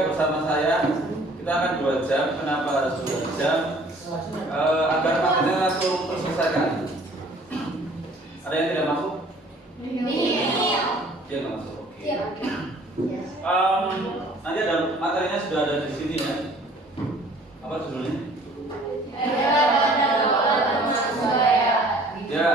Bersama saya, kita akan 2 jam. Kenapa harus 2 jam? Agar materinya langsung terselesaikan. Ada yang tidak masuk? Dia nggak masuk. Oke. Nanti ada materinya sudah ada di sini ya. Apa judulnya? Ya,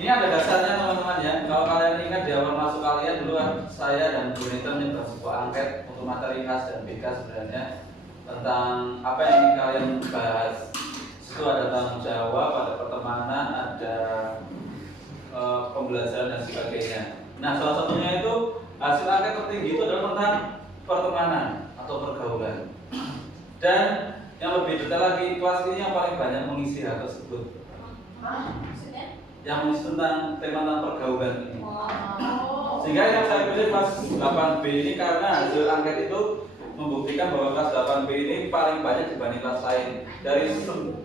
ini ada dasarnya teman-teman ya. Kalau kalian ingat di awal masuk kalian dulu saya dan Bu Nita menyebar sebuah angket untuk materi khas dan BK sebenarnya tentang apa yang ingin kalian bahas. Itu ada tanggung jawab, ada pertemanan, ada pembelajaran dan sebagainya. Nah, salah satunya itu hasil angket tertinggi itu adalah tentang pertemanan atau pergaulan. Dan yang lebih detail lagi, kelas ini yang paling banyak mengisi hal tersebut. Yang mengisi tentang tema tentang pergaulan ini. Sehingga yang saya pilih kelas 8B ini karena hasil angket itu membuktikan bahwa kelas 8B ini paling banyak dibanding kelas lain.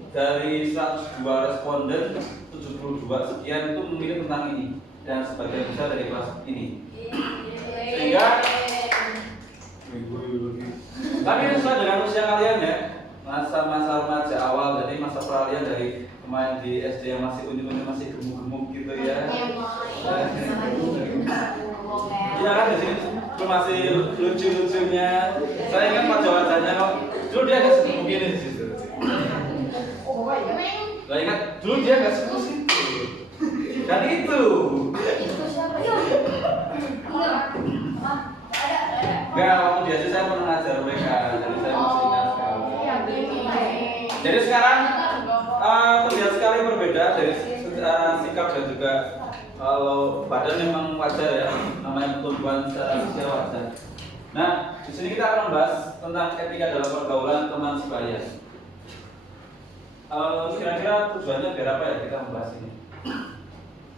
Dari 102 responden, 72 sekian itu memilih tentang ini dan sebagian besar dari kelas ini. Sehingga tapi sesuai dengan usia kalian ya, masa remaja awal, jadi masa peralihan dari pemain di SD yang masih unyu-unyu, masih gemuk-gemuk gitu ya. Iya kan di sini masih lucu-lucunya. Saya ingat wajah-wajahnya kok. Dulu dia agak seperti begini di situ. Saya ingat dulu dia agak seperti situ. Dan itu. Enggak, waktu biasa saya pernah ngajar mereka, jadi saya masih ingat sekali. Jadi sekarang terlihat sekali berbeda dari secara sikap dan juga kalau badan memang wajar ya, namanya pertumbuhan secara usia wajar. Nah, di sini kita akan membahas tentang etika dalam pergaulan teman sebaya. Kira-kira tujuannya biar apa ya kita membahas ini?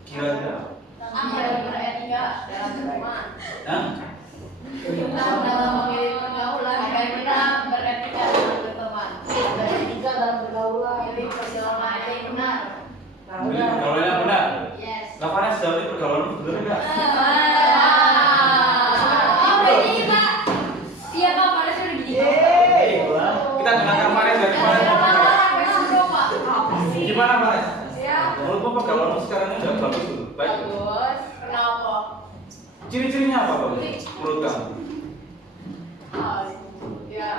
Kira-kira? Biar beretika dalam teman. Hah? Kita dalam memilih pergaulan, agar kita beretika dalam berteman. Beretika dalam pergaulan. Jadi pergaulan yang benar. Pergaulan yang benar. Yes. Lapangan sejauh ini pergaulan benar enggak? Berarti kita siapa pada sudah begini? Kita dengarkan Mares dari kemarin. Gimana Mares? Menurutmu pergaulanmu sekarang ini udah bagus dulu? Baik. Bagus. Kenapa? Ciri-cirinya apa bagus menurut kamu? Ya.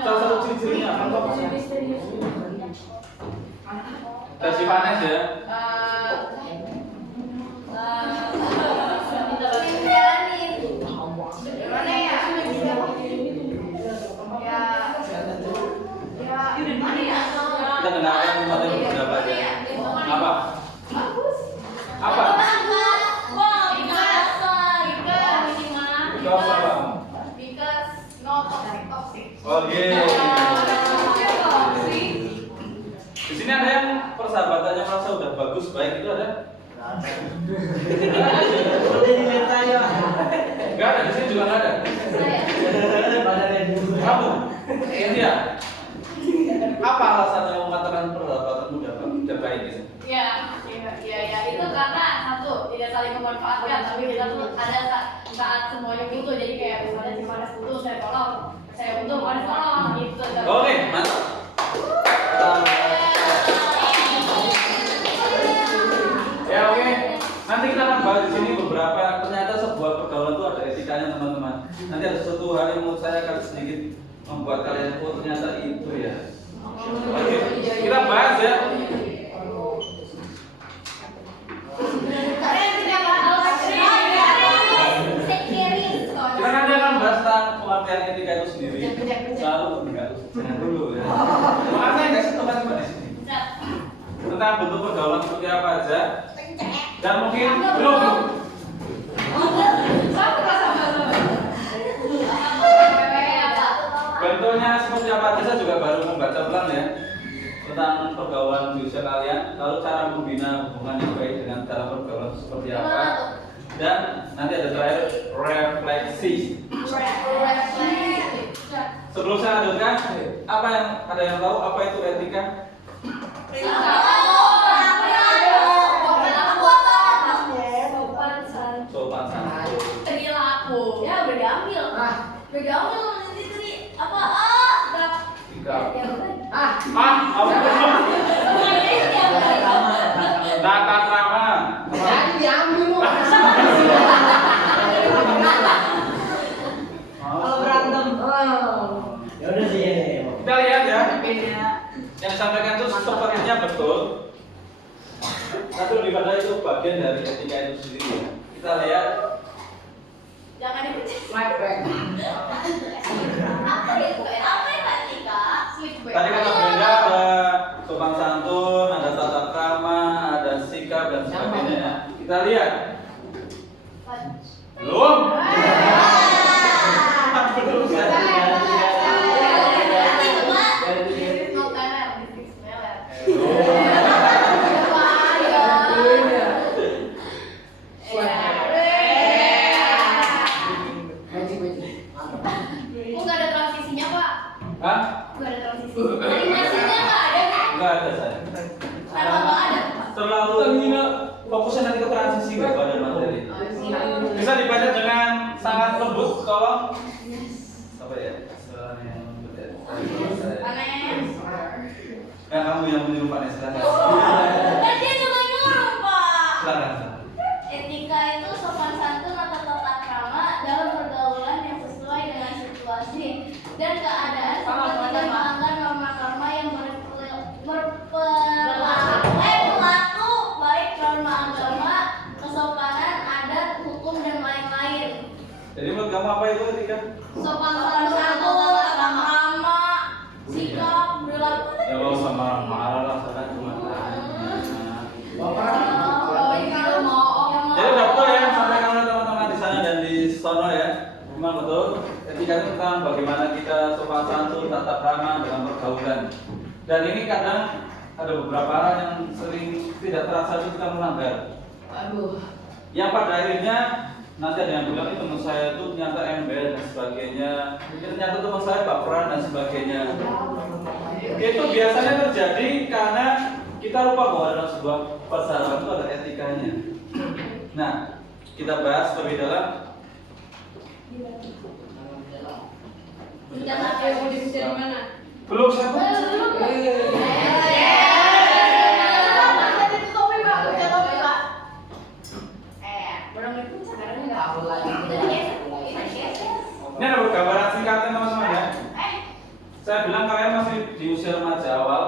Salah satu ciri-cirinya apa? Versi Vanes ya. Kita dengarkan materi beberapa ya. Apa? Apa? Oke. Di sini ada yang persahabatannya merasa udah bagus baik itu ada? Enggak ada, di sini juga enggak ada. Kamu? Iya. Apa alasannya mengatakan persahabatanmu udah baik gitu? Ya, itu karena satu tidak saling memanfaatkan, tapi kita tuh ada saat semuanya butuh, jadi kayak misalnya si Manes butuh, saya tolong, saya butuh, Manes tolong, gitu. Oke, mantap. Ya oke, nanti kita akan bahas di sini beberapa ternyata sebuah pergaulan itu ada etikanya teman-teman. Nanti ada sesuatu hal yang menurut saya akan sedikit membuat kalian ternyata itu ya. Oke, kita bahas ya. Kita nanti akan bahas tentang pengertian etika itu sendiri. Lalu enggak, jangan dulu ya. Makanya enggak sih teman-teman di sini. Tentang bentuk pergaulan seperti apa aja. Dan mungkin belum. Bentuknya seperti apa aja saya juga baru membaca ulang ya. tentang pergaulan di usia kalian, lalu cara membina hubungan yang baik dengan cara pergaulan itu seperti apa, dan nanti ada terakhir refleksi. Sebelum saya lanjutkan, apa yang ada yang tahu apa itu etika? Sopan santun. Perilaku. Ya udah diambil. Udah diambil nanti apa? Sikap. Semuanya Tata krama. Jadi diambil lu. Kalau berantem. Ya udah sih. Kita lihat ya. Yang disampaikan itu sepertinya betul. Tapi lebih pada itu bagian dari etika itu sendiri ya. Kita lihat. jangan dipencet. Like back. Apa itu? Apa yang etika? Switchback. Tadi kata Brenda ada sopan santun, ada tata krama, ada sikap dan sebagainya ya. Kita lihat. Belum? Belum. Nggak ada transisinya, Pak. Hah? Nggak ada transisi. Animasinya nggak ada, kan? Enggak ada saya. Kenapa nggak ada, Pak? Terlalu fokusnya nanti ke transisi nggak pada materi. Bisa dibaca dengan sangat lembut, tolong. Apa ya? Suara yang lembut ya. Panen. Nah, kamu yang menyuruh Pak Nes, silakan. Dan dia juga nyuruh, Pak. Silakan. Etika itu sopan santun atau tata krama dalam pergaulan yang sesuai dengan situasi dan keadaan serta tidak melanggar norma-norma yang berlaku baik norma agama, kesopanan, adat, hukum dan lain-lain. Jadi menurut kamu apa itu etika? Sopan santun atau tata krama, sikap, perilaku. Ya lo sama marah lah, saya cuma tanya. Jadi udah betul ya sampaikan oleh teman-teman di sana dan di sono ya. Memang betul. Etika itu tentang bagaimana kita sopan santun, tata krama dalam pergaulan. Dan ini kadang ada beberapa hal yang sering tidak terasa itu kita melanggar. Aduh. Yang pada akhirnya nanti ada yang bilang itu teman saya itu ternyata embel dan sebagainya. Ternyata teman saya baperan dan sebagainya. Itu biasanya terjadi karena kita lupa bahwa dalam sebuah persahabatan itu ada etikanya. Nah, kita bahas lebih dalam. Belum saya Ini ada gambaran singkatnya teman-teman ya. Saya bilang kalian masih di usia remaja awal,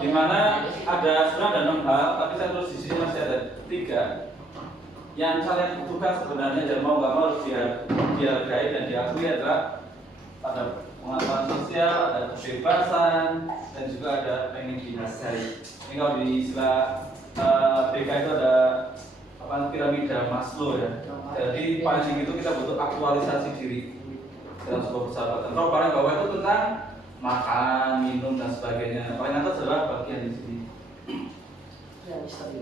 di mana ada sebenarnya ada 6 hal, tapi saya tulis di sini masih ada 3 yang kalian butuhkan sebenarnya dan mau nggak mau harus dihargai dan diakui adalah ada pengetahuan sosial, ada kebebasan, dan juga ada pengen dihargai. Ini kalau di istilah BK itu ada apa piramida Maslow ya. Jadi paling tinggi itu kita butuh aktualisasi diri dalam sebuah persahabatan. Kalau paling bawah itu tentang makan, minum dan sebagainya. Paling atas adalah bagian di sini.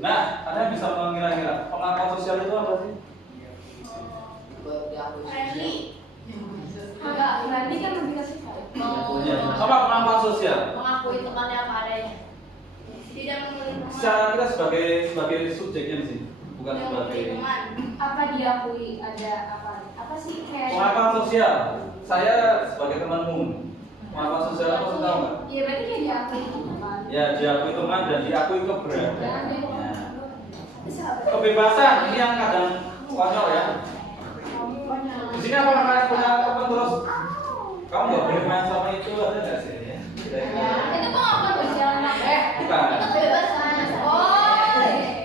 Nah, Anda bisa mengira-ngira pengakuan sosial itu apa sih? Friendly. Enggak, friendly kan lebih ke sifat. Ya. Apa pengakuan sosial? Mengakui temannya apa adanya. Tidak memilih teman. Secara kita sebagai subjeknya di sini, bukan sebagai teman. Apa diakui ada apa sih kayak pengakuan sosial. Saya sebagai temanmu. Pengakuan sosial apa sih tahu nggak? ya berarti kayak diakui teman Ya, diakui teman dan diakui keberadaan. ya. Kebebasan ini yang kadang konyol ya. Di sini apa kalian punya teman terus kamu nggak boleh main sama itu ada nggak sih? Ya? Itu pengakuan sosial Bukan. Itu kebebasan.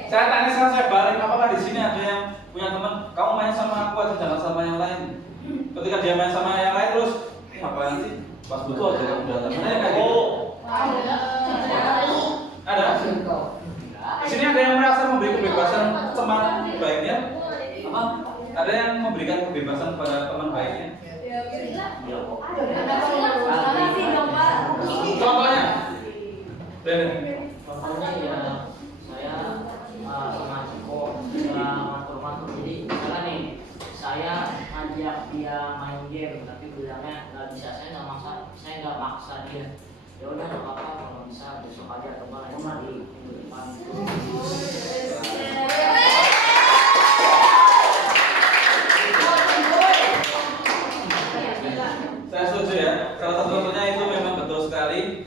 Saya tanya sekarang saya balik, apakah di sini ada yang punya teman kamu main sama aku aja jangan sama yang lain. Ketika dia main sama yang lain terus ngapain sih? Pas butuh aja kamu datang. Ada yang kayak gitu? Ada. Di sini ada yang merasa memberi kebebasan teman baiknya? Apa? Ada yang memberikan kebebasan pada teman baiknya? Contohnya, Contohnya ya saya sama Ciko ngatur-ngatur. Jadi misalnya nih saya ngajak dia main game tapi bilangnya nggak bisa, saya nggak maksa, saya nggak maksa dia. Ya udah nggak apa-apa, kalau bisa besok aja atau malah di minggu depan. Saya setuju ya. Salah satu contohnya itu memang betul sekali.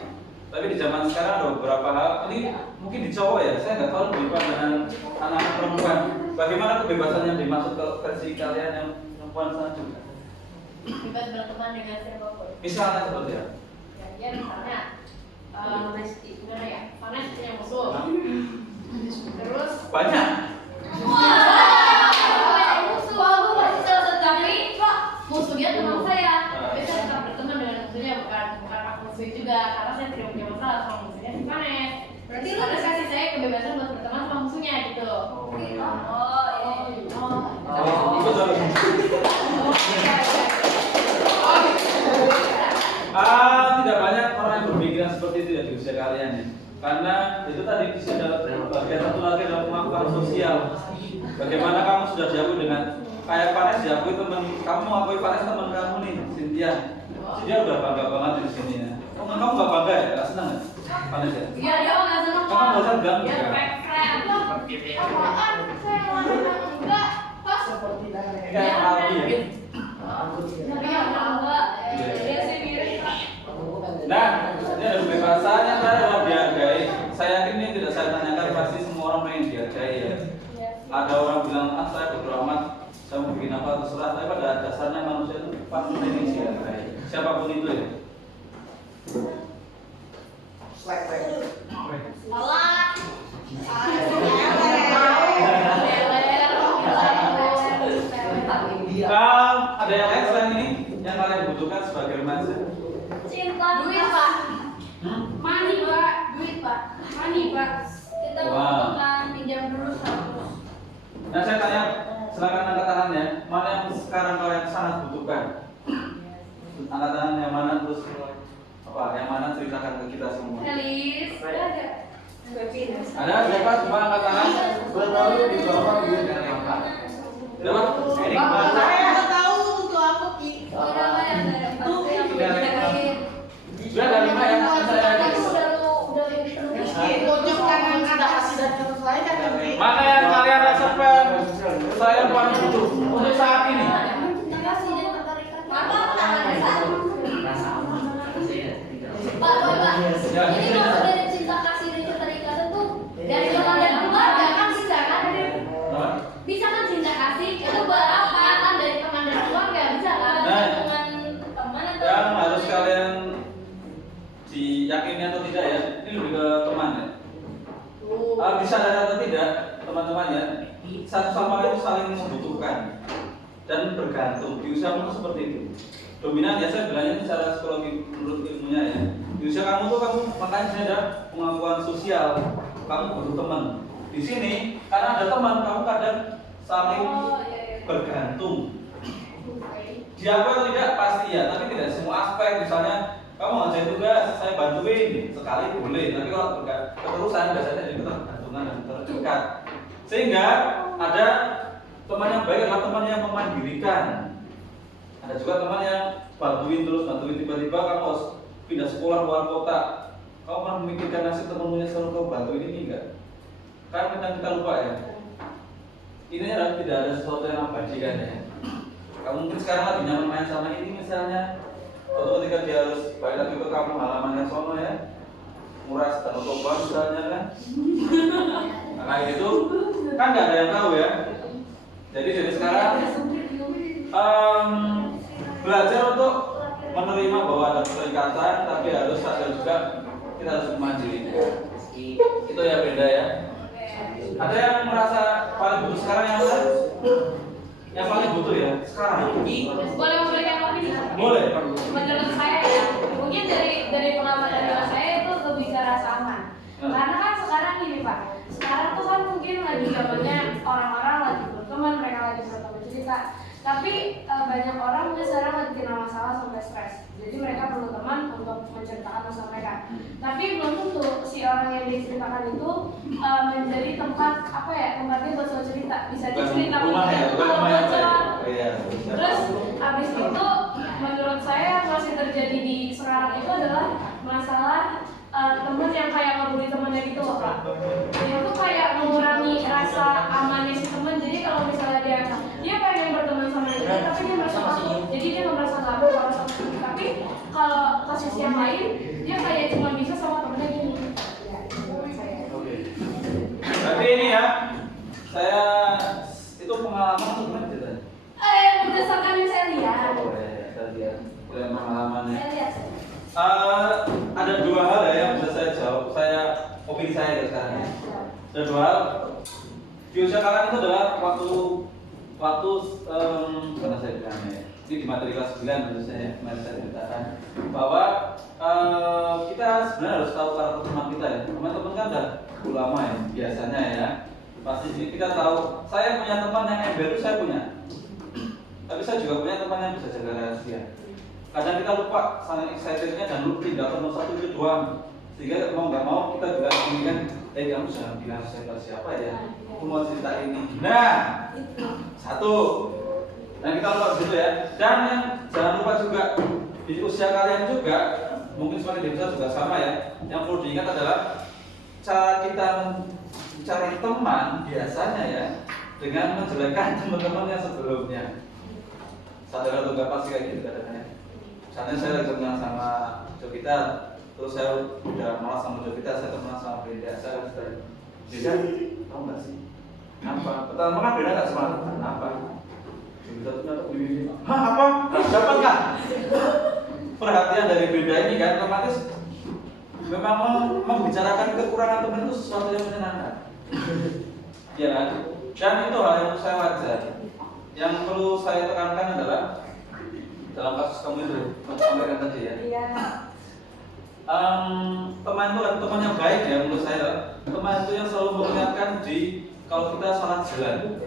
Tapi di zaman sekarang ada beberapa hal. Ini mungkin di cowok ya. Saya nggak tahu di pandangan anak-anak perempuan. Bagaimana kebebasan yang dimaksud kalau versi kalian yang perempuan sana juga? Bebas berteman dengan siapapun. Misalnya seperti apa? Ya misalnya, gimana ya? Vanes punya musuh. Terus Banyak. banyak musuh. Aku masih salah satu tapi musuhnya teman saya. Tapi saya tetap berteman dengan musuhnya, bukan aku musuh juga, karena saya tidak punya masalah sama musuhnya si Vanes. Berarti Vanes kasih saya kebebasan buat berteman sama musuhnya gitu. Oh, iya. Oh. Betul. Tidak banyak orang yang berpikiran seperti itu ya di usia kalian ya. Karena itu tadi adalah bagian satu lagi dalam pengakuan sosial. Bagaimana kamu sudah diakui dengan kayak Vanes diakui teman kamu, akui Vanes teman kamu nih, Cynthia. Cynthia udah bangga banget di sini ya. Kamu nggak bangga ya? Nggak senang ya, Vanes ya? Iya dia nggak senang. Kamu nggak usah bilang Dia juga. fake apaan? Saya enggak pas. Kayak rapi ya. Tapi yang enggak, dia sih mirip. Nah, ini ada kebebasan yang saya mau dihargai. Saya yakin ini tidak saya tanyakan, pasti semua orang pengen dihargai ya. Ada orang bilang, saya bodo amat, saya mau bikin apa terserah. Tapi pada dasarnya manusia itu pasti pengen dihargai. Siapapun itu ya. Salah. Ada yang lain selain ini yang kalian butuhkan sebagai remaja? Cinta, duit pak. Money pak, duit pak. Money pak. Kita membutuhkan pinjam dulu 100. Nah saya tanya, silakan angkat tangannya. Mana yang sekarang kalian sangat butuhkan? Angkat tangan yang mana terus apa? Yang mana ceritakan ke kita semua. Elis, ada. Ada siapa? Coba angkat tangan. Di bawah duit yang apa? Siapa? Ini Saya tahu itu apa Ki. Udah lah yang dari empat yang Sudah udah lima. kasih. Sudah ada 5 ya? Saya Itu udah penuh. Pojok kanan ada kasih dan terus saya kan Ki. mana yang kalian rasakan saya paling butuh untuk saat ini? Cinta kasih dan keterikatan. Pak, Ya. ini maksud dari cinta kasih dan keterikatan tuh dari teman dan keluarga kan bisa kan? Apa? Bisa kan cinta kasih itu berapa kan dari teman dan keluarga bisa kan? Nah. Dengan teman atau Yang harus kalian diyakini atau tidak ya, ini lebih ke teman ya. Bisa dan atau tidak teman-teman ya, satu sama lain saling membutuhkan dan bergantung. Di usia kamu seperti itu. Dominan ya, saya bilangnya secara psikologi menurut ilmunya ya. Di usia kamu tuh kamu makanya saya ada pengakuan sosial. Kamu butuh teman. Di sini karena ada teman kamu kadang saling bergantung. Diakui atau tidak pasti ya, tapi tidak semua aspek. Misalnya kamu ngerjain tugas, saya bantuin sekali boleh, tapi kalau keterusan biasanya jadi ketergantungan dan terdekat. Sehingga ada teman yang baik adalah teman yang memandirikan. Ada juga teman yang bantuin terus, bantuin tiba-tiba kamu harus pindah sekolah luar kota. Kamu pernah memikirkan nasib teman-temannya selalu kau bantuin ini enggak? Kan kadang kita lupa ya. Ini adalah tidak ada sesuatu yang abadi kan ya. Kamu mungkin sekarang lagi nyaman main sama ini misalnya. Atau ketika dia harus balik lagi ke kampung halamannya sono ya, Muras dan Toba misalnya kan. Nah kayak gitu kan nggak ada yang tahu ya. Jadi dari sekarang belajar untuk menerima bahwa ada keterikatan, tapi harus sadar juga kita harus mandiri. Itu ya beda ya. Ada yang merasa paling butuh sekarang yang mana? Yang paling butuh ya sekarang. boleh memberikan opini? Boleh. Menurut saya ya, mungkin dari pengalaman dari saya itu lebih ke rasa aman. Karena kan sekarang gini Pak, sekarang tuh kan mungkin lagi zamannya orang-orang lagi berteman, mereka lagi berteman cerita. Tapi banyak orang mungkin sekarang lagi kena masalah sampai stres. Jadi mereka perlu teman untuk menceritakan masalah mereka. Tapi belum tentu si orang yang diceritakan itu menjadi tempat apa ya, tempatnya buat soal cerita. Bisa aja cerita rumah ya, bukan rumah yang baik. Iya. Terus abis itu menurut saya yang masih terjadi di sekarang itu adalah masalah temen yang kayak ngebully temennya gitu loh Kak. Dia tuh kayak mengurangi rasa amannya si temen. Jadi kalau misalnya dia pengen berteman sama dia, tapi dia merasa takut. Jadi dia nggak merasa takut kalau sama temen. Tapi kalau kasus yang lain, dia kayak cuma bisa sama temennya gini. Ya, itu menurut saya. Oke. Tapi ini ya, saya itu pengalaman atau gimana ceritanya? Berdasarkan yang saya lihat. Oh ya, saya lihat pengalamannya. Saya lihat. Ada dua hal ya yang bisa saya jawab. Opini saya ya sekarang ya. Ada dua hal. Di usia kalian itu adalah waktu karena saya bilangnya ya. Ini di materi kelas 9 menurut saya kemarin saya ceritakan bahwa kita sebenarnya harus tahu karakter teman kita ya. Teman-teman kan udah ulama ya biasanya ya. Pasti kita tahu. Saya punya teman yang ember itu saya punya. Tapi saya juga punya teman yang bisa jaga rahasia. Kadang kita lupa saling excitednya dan lupa tidak nomor satu itu doang. Sehingga mau nggak mau kita bilang ini kan, kamu jangan bilang siapa ya. Aku mau cerita ini. Nah, satu. Dan kita lupa gitu ya. Dan jangan lupa juga di usia kalian juga, mungkin semakin dewasa juga sama ya. Yang perlu diingat adalah cara kita mencari teman biasanya ya dengan menjelekkan teman-teman yang sebelumnya. Sadar atau nggak pasti kayak gitu kadang-kadang. Misalnya saya lagi kenal sama Jovita, terus saya udah malas sama Jovita, saya teman sama Brenda, saya sudah Brenda, tahu nggak sih? Apa? Pertama kan Brenda nggak semangat, kenapa? Jovita tuh nyata begini, hah apa? Dapat nggak? Perhatian dari Brenda ini kan otomatis memang membicarakan kekurangan teman itu sesuatu yang menyenangkan. Ya kan? Dan itu hal yang saya wajar. Yang perlu saya tekankan adalah dalam kasus kamu itu, kamu sampaikan tadi ya. Iya. Teman itu kan teman yang baik ya menurut saya. Teman itu yang selalu mengingatkan kalau kita salah jalan,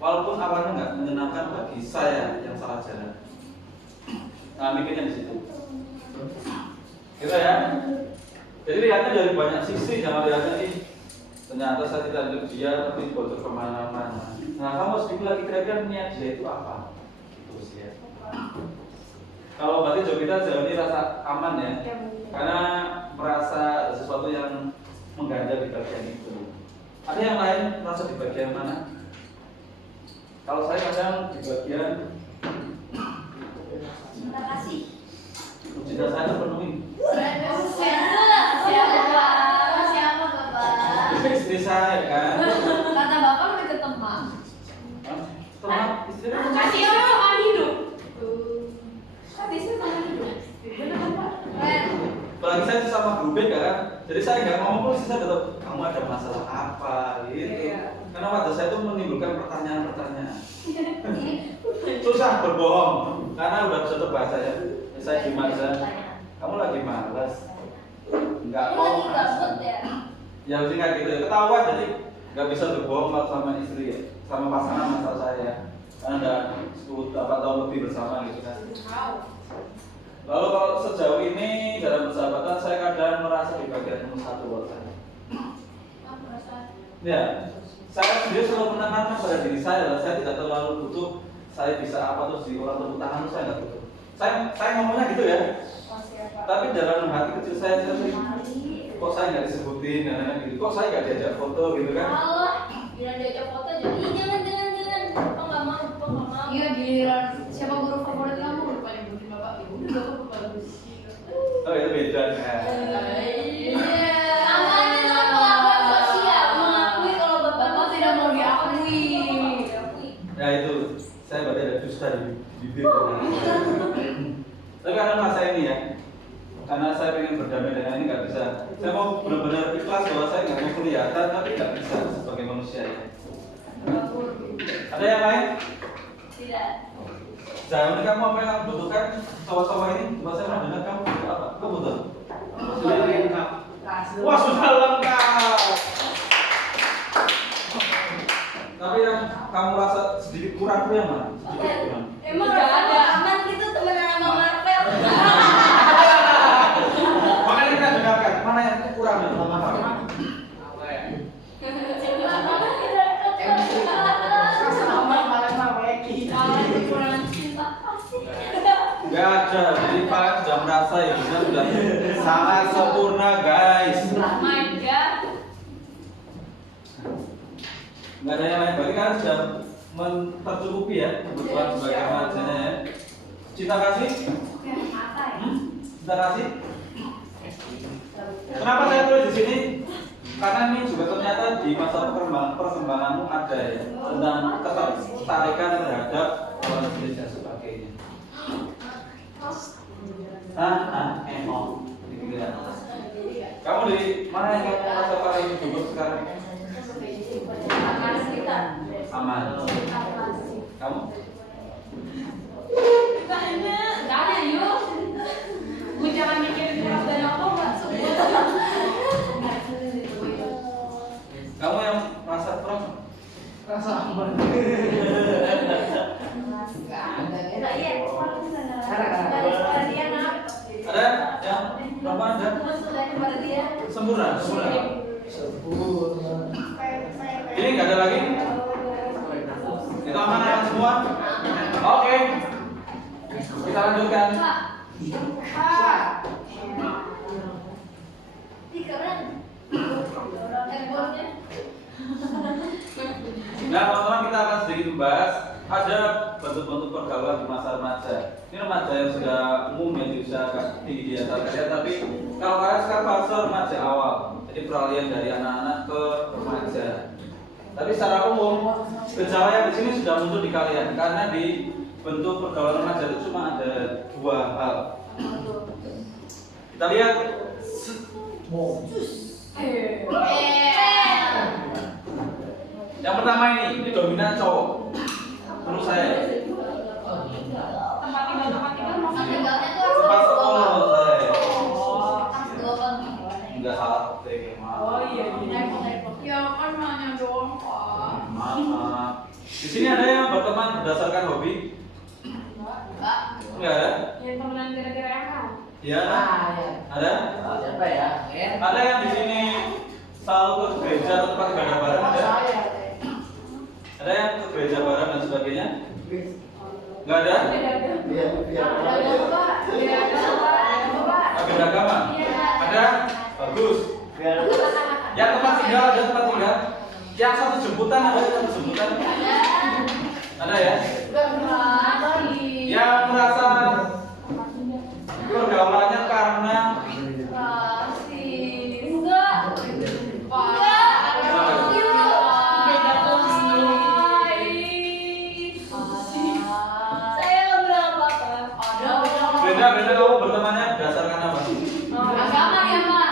walaupun awalnya nggak menyenangkan bagi saya yang salah jalan. Nah, mikirnya di situ. Gitu ya. Jadi lihatnya dari banyak sisi, jangan lihatnya ini. Ternyata saya tidak lihat dia, tapi bocor kemana-mana. Nah, kamu harus pikir lagi kira-kira niat dia itu apa? Itu sih ya. Kalau berarti Jovita jauh ini rasa aman ya, karena merasa ada sesuatu yang mengganjal di bagian itu. Ada yang lain merasa di bagian mana? Kalau saya kadang di bagian Cinta kasih. cinta saya terpenuhi. Siapa bapak? Istri saya kan. Kata bapak lebih ke teman. Teman istri kan Kasih orang teman hidup. Kan istri teman hidup. Benar kan Pak? Keren. apalagi saya sama grup band kan, jadi saya nggak ngomong pun saya tetap kamu ada masalah apa gitu. Karena wajah saya itu menimbulkan pertanyaan-pertanyaan. Susah berbohong karena udah bisa terbaca ya. Saya gimana? Kamu lagi malas? Nggak Ini mau? lagi gabut ya. Ya mesti nggak gitu ya. Ketahuan jadi nggak bisa berbohong kalau sama istri ya, sama pasangan masa saya. Karena udah 10 tahun lebih bersama gitu kan. Lalu kalau sejauh ini dalam persahabatan saya kadang merasa di bagian nomor 1 buat saya. Ya, saya sendiri selalu menekankan pada diri saya tidak terlalu butuh saya bisa apa terus di orang tepuk tangan saya nggak butuh. Saya ngomongnya gitu ya. Tapi dalam hati kecil saya sering, kok saya nggak disebutin dan gitu, kok saya nggak diajak foto gitu kan? Allah, bilang diajak foto jadi jangan. Apa nggak mau? Iya giliran siapa guru favorit kamu? Rupanya guru bapak ibu udah bapak bagus. Oh itu beda kan? Sama aja dengan pengakuan sosial, mengakui kalau bapak tidak mau diakui. Ya itu, saya berarti ada dusta di bibir. Tapi karena masa ini ya, karena saya ingin berdamai dengan ini nggak bisa. Saya mau benar-benar ikhlas bahwa saya nggak mau kelihatan, tapi nggak bisa sebagai manusia ya. Ada yang lain? Tidak. Jangan ini kamu apa yang kamu butuhkan? Cowok-cowok ini, coba saya mau dengar kamu butuh apa? Kamu butuh? Sudah lengkap. Wah sudah lengkap. Tapi yang kamu rasa sedikit kurang itu yang mana? Sedikit. Nggak ada, jadi kalian sudah merasa hidupnya sudah sangat sempurna guys. Oh my god. Nggak ada yang lain, berarti kalian sudah tercukupi ya kebutuhan sebagai remajanya ya. Cinta kasih? Cinta kasih? Kenapa saya tulis di sini? Karena ini juga ternyata di masa perkembanganmu ada ya tentang ketertarikan terhadap lawan jenis dan sebagainya. Kamu di mana yang kamu merasa paling gugup sekarang? Aman. Kamu? Tanya yuk. Gue jangan mikirin keras dan apa nggak sebut. Kamu yang merasa kurang? Rasa aman. Ada yang berapa ada? Sempurna, sempurna. Ini nggak ada lagi? Kita aman semua? Oke. Kita lanjutkan. Nah, teman-teman, kita akan sedikit membahas ada bentuk-bentuk pergaulan di masa remaja. Ini remaja yang sudah umum yang bisa tinggi di atas kalian, tapi kalau kalian sekarang fase remaja awal, jadi peralihan dari anak-anak ke remaja. Tapi secara umum gejala yang di sini sudah muncul di kalian karena di bentuk pergaulan remaja itu cuma ada dua hal. Kita lihat. Yang pertama ini dominan cowok. Menurut saya. Tempat tinggal maksudnya. Pas sekolah menurut saya. Enggak salah ketik. Oh iya. Ya kan nanya doang Pak. Maaf. Di sini ada yang berteman berdasarkan hobi? Enggak ada? Yang temenan kira-kira yang kan? Iya. Ada? Siapa ya? Ada yang di sini selalu ke gereja atau tempat ibadah bareng ada? Ada yang ke gereja bareng dan sebagainya? Enggak ada? Agenda agama? Ada? Bagus. Yang tempat tinggal ada tempat tinggal? Yang satu jemputan ada satu jemputan? Ada ya? Yang merasa pergaulannya karena beda kamu bertemannya berdasarkan apa? Agama ya Pak.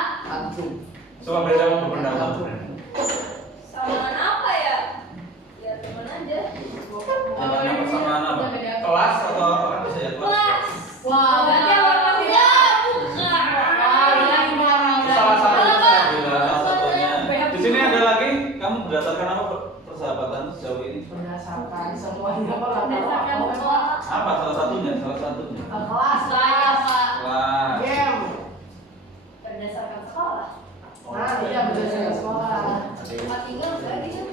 Coba beda kamu berpendapat. Samaan apa ya? Ya teman aja. Namanya persamaan apa? Kelas atau apa kan bisa ya kelas? Wah, berarti apa ya? Bukan. Salah satunya. Di sini ada lagi. Kamu berdasarkan apa persahabatan sejauh ini? Berdasarkan semuanya Apa salah satunya? Salah satunya. kelas Saya Pak. Kelas. game. Berdasarkan sekolah. Iya berdasarkan sekolah. Tempat tinggal berarti kan?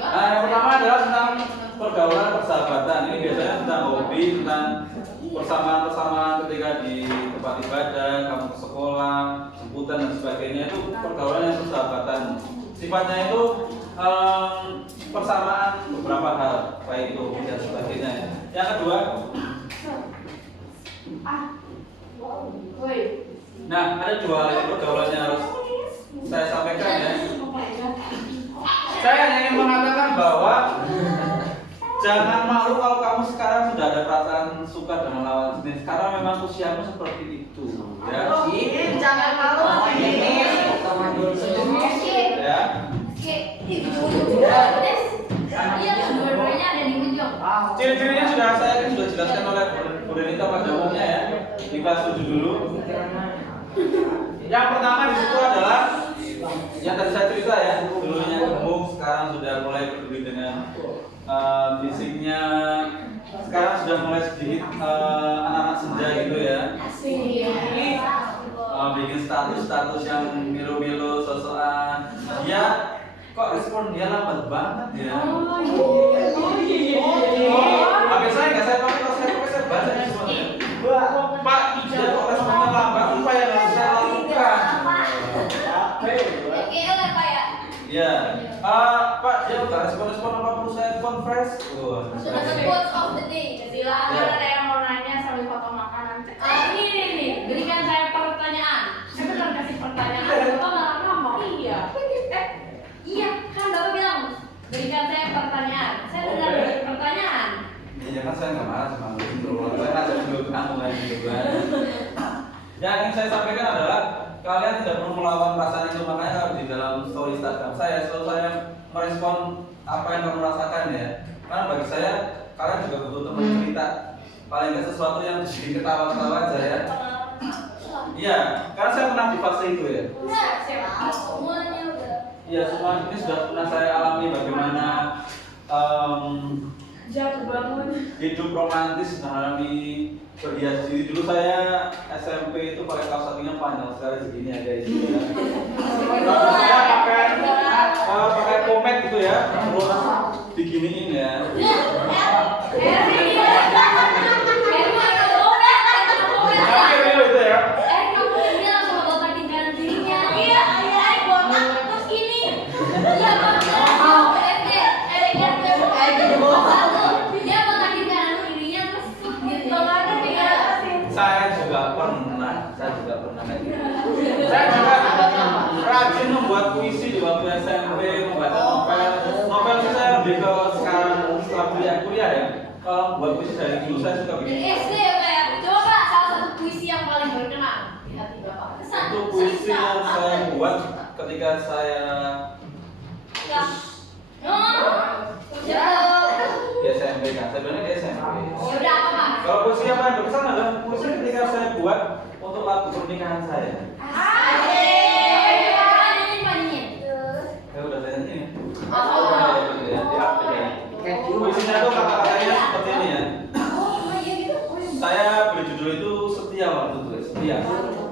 Nah, yang pertama adalah tentang pergaulan persahabatan. Ini biasanya tentang hobi, tentang persamaan-persamaan ketika di tempat ibadah, kamu ke sekolah, jemputan dan sebagainya itu pergaulan yang persahabatan. Sifatnya itu persamaan beberapa hal, baik itu hobi dan sebagainya. Yang kedua, nah ada dua hal yang pergaulan yang harus saya sampaikan ya. Saya hanya ingin mengatakan bahwa jangan malu kalau kamu sekarang sudah ada perasaan suka dengan lawan jenis karena memang usiamu seperti itu ya. Jangan malu Ya. Iya, dua-duanya ada di ujung. Ciri-cirinya sudah jelaskan oleh Bu Renita pada umumnya ya di kelas 7 dulu. Yang pertama di situ adalah yang tadi saya cerita ya, dulunya gemuk, sekarang sudah mulai peduli dengan fisiknya, sekarang sudah mulai sedikit anak-anak senja gitu ya. Bikin status-status yang milu-milu, sosokan. Dia kok respon dia lambat banget ya. HP saya nggak saya pakai, kalau saya pakai saya baca semuanya. Pak, dia kok responnya lambat, apa yang harus saya lakukan? Ya, Pak, dia nggak respon-respon apa perlu saya converse? Sudah quotes of the day. Silakan Ya. ada yang mau nanya sambil foto makanan. Ini nih, berikan saya pertanyaan. Saya benar kasih pertanyaan, Bapak malah ngomong. Iya. Iya, kan Bapak bilang berikan saya pertanyaan. Saya benar beri pertanyaan. Ya kan saya nggak marah sama itu. Saya ngajak dulu kamu kan gitu kan. Yang ingin saya sampaikan adalah kalian tidak perlu melawan perasaan itu, makanya kalau di dalam story Instagram saya selalu saya merespon apa yang kamu rasakan ya. Karena bagi saya kalian juga butuh teman cerita. Paling nggak sesuatu yang bikin ketawa-ketawa aja ya. Iya, karena saya pernah di fase itu ya. Semuanya udah. Iya, semua ini sudah pernah saya alami bagaimana Jatuh bangun. hidup romantis mengalami berhias diri. Dulu saya SMP itu pakai kaos kakinya panjang sekali segini aja itu ya. Lalu saya pakai pomade gitu ya, terus diginiin ya. Tapi real itu ya. Saya juga pernah kayak gitu. Saya juga rajin membuat puisi di waktu SMP, membaca novel. Novel sih saya lebih ke sekarang setelah kuliah ya. Kalau buat puisi dari dulu saya suka bikin. Itu puisi yang saya buat ketika saya di SMP kan. Saya bilangnya di SMP. Kalau puisi yang paling berkesan adalah puisi ketika saya buat untuk lagu pernikahan saya. Ya udah saya nyanyi. Puisinya itu kata-katanya seperti ini ya. Saya beri judul itu setia waktu itu, setia.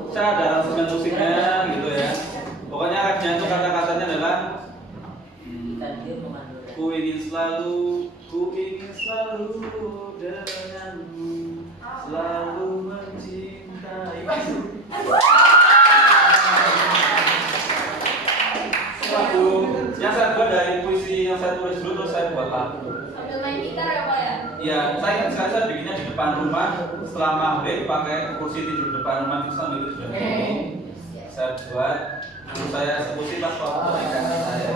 Saya ada aransemen musiknya gitu ya. Pokoknya refnya itu kata-katanya adalah ku ingin selalu denganmu, selalu mencintaimu. Lagu yang saya buat dari puisi yang saya tulis dulu terus saya buat lagu. Ya, saya ingat sekali saya bikinnya di depan rumah setelah maghrib pakai kursi tidur depan rumah itu sambil itu sudah begini. Saya buat, terus saya eksekusi pas waktu pernikahan saya.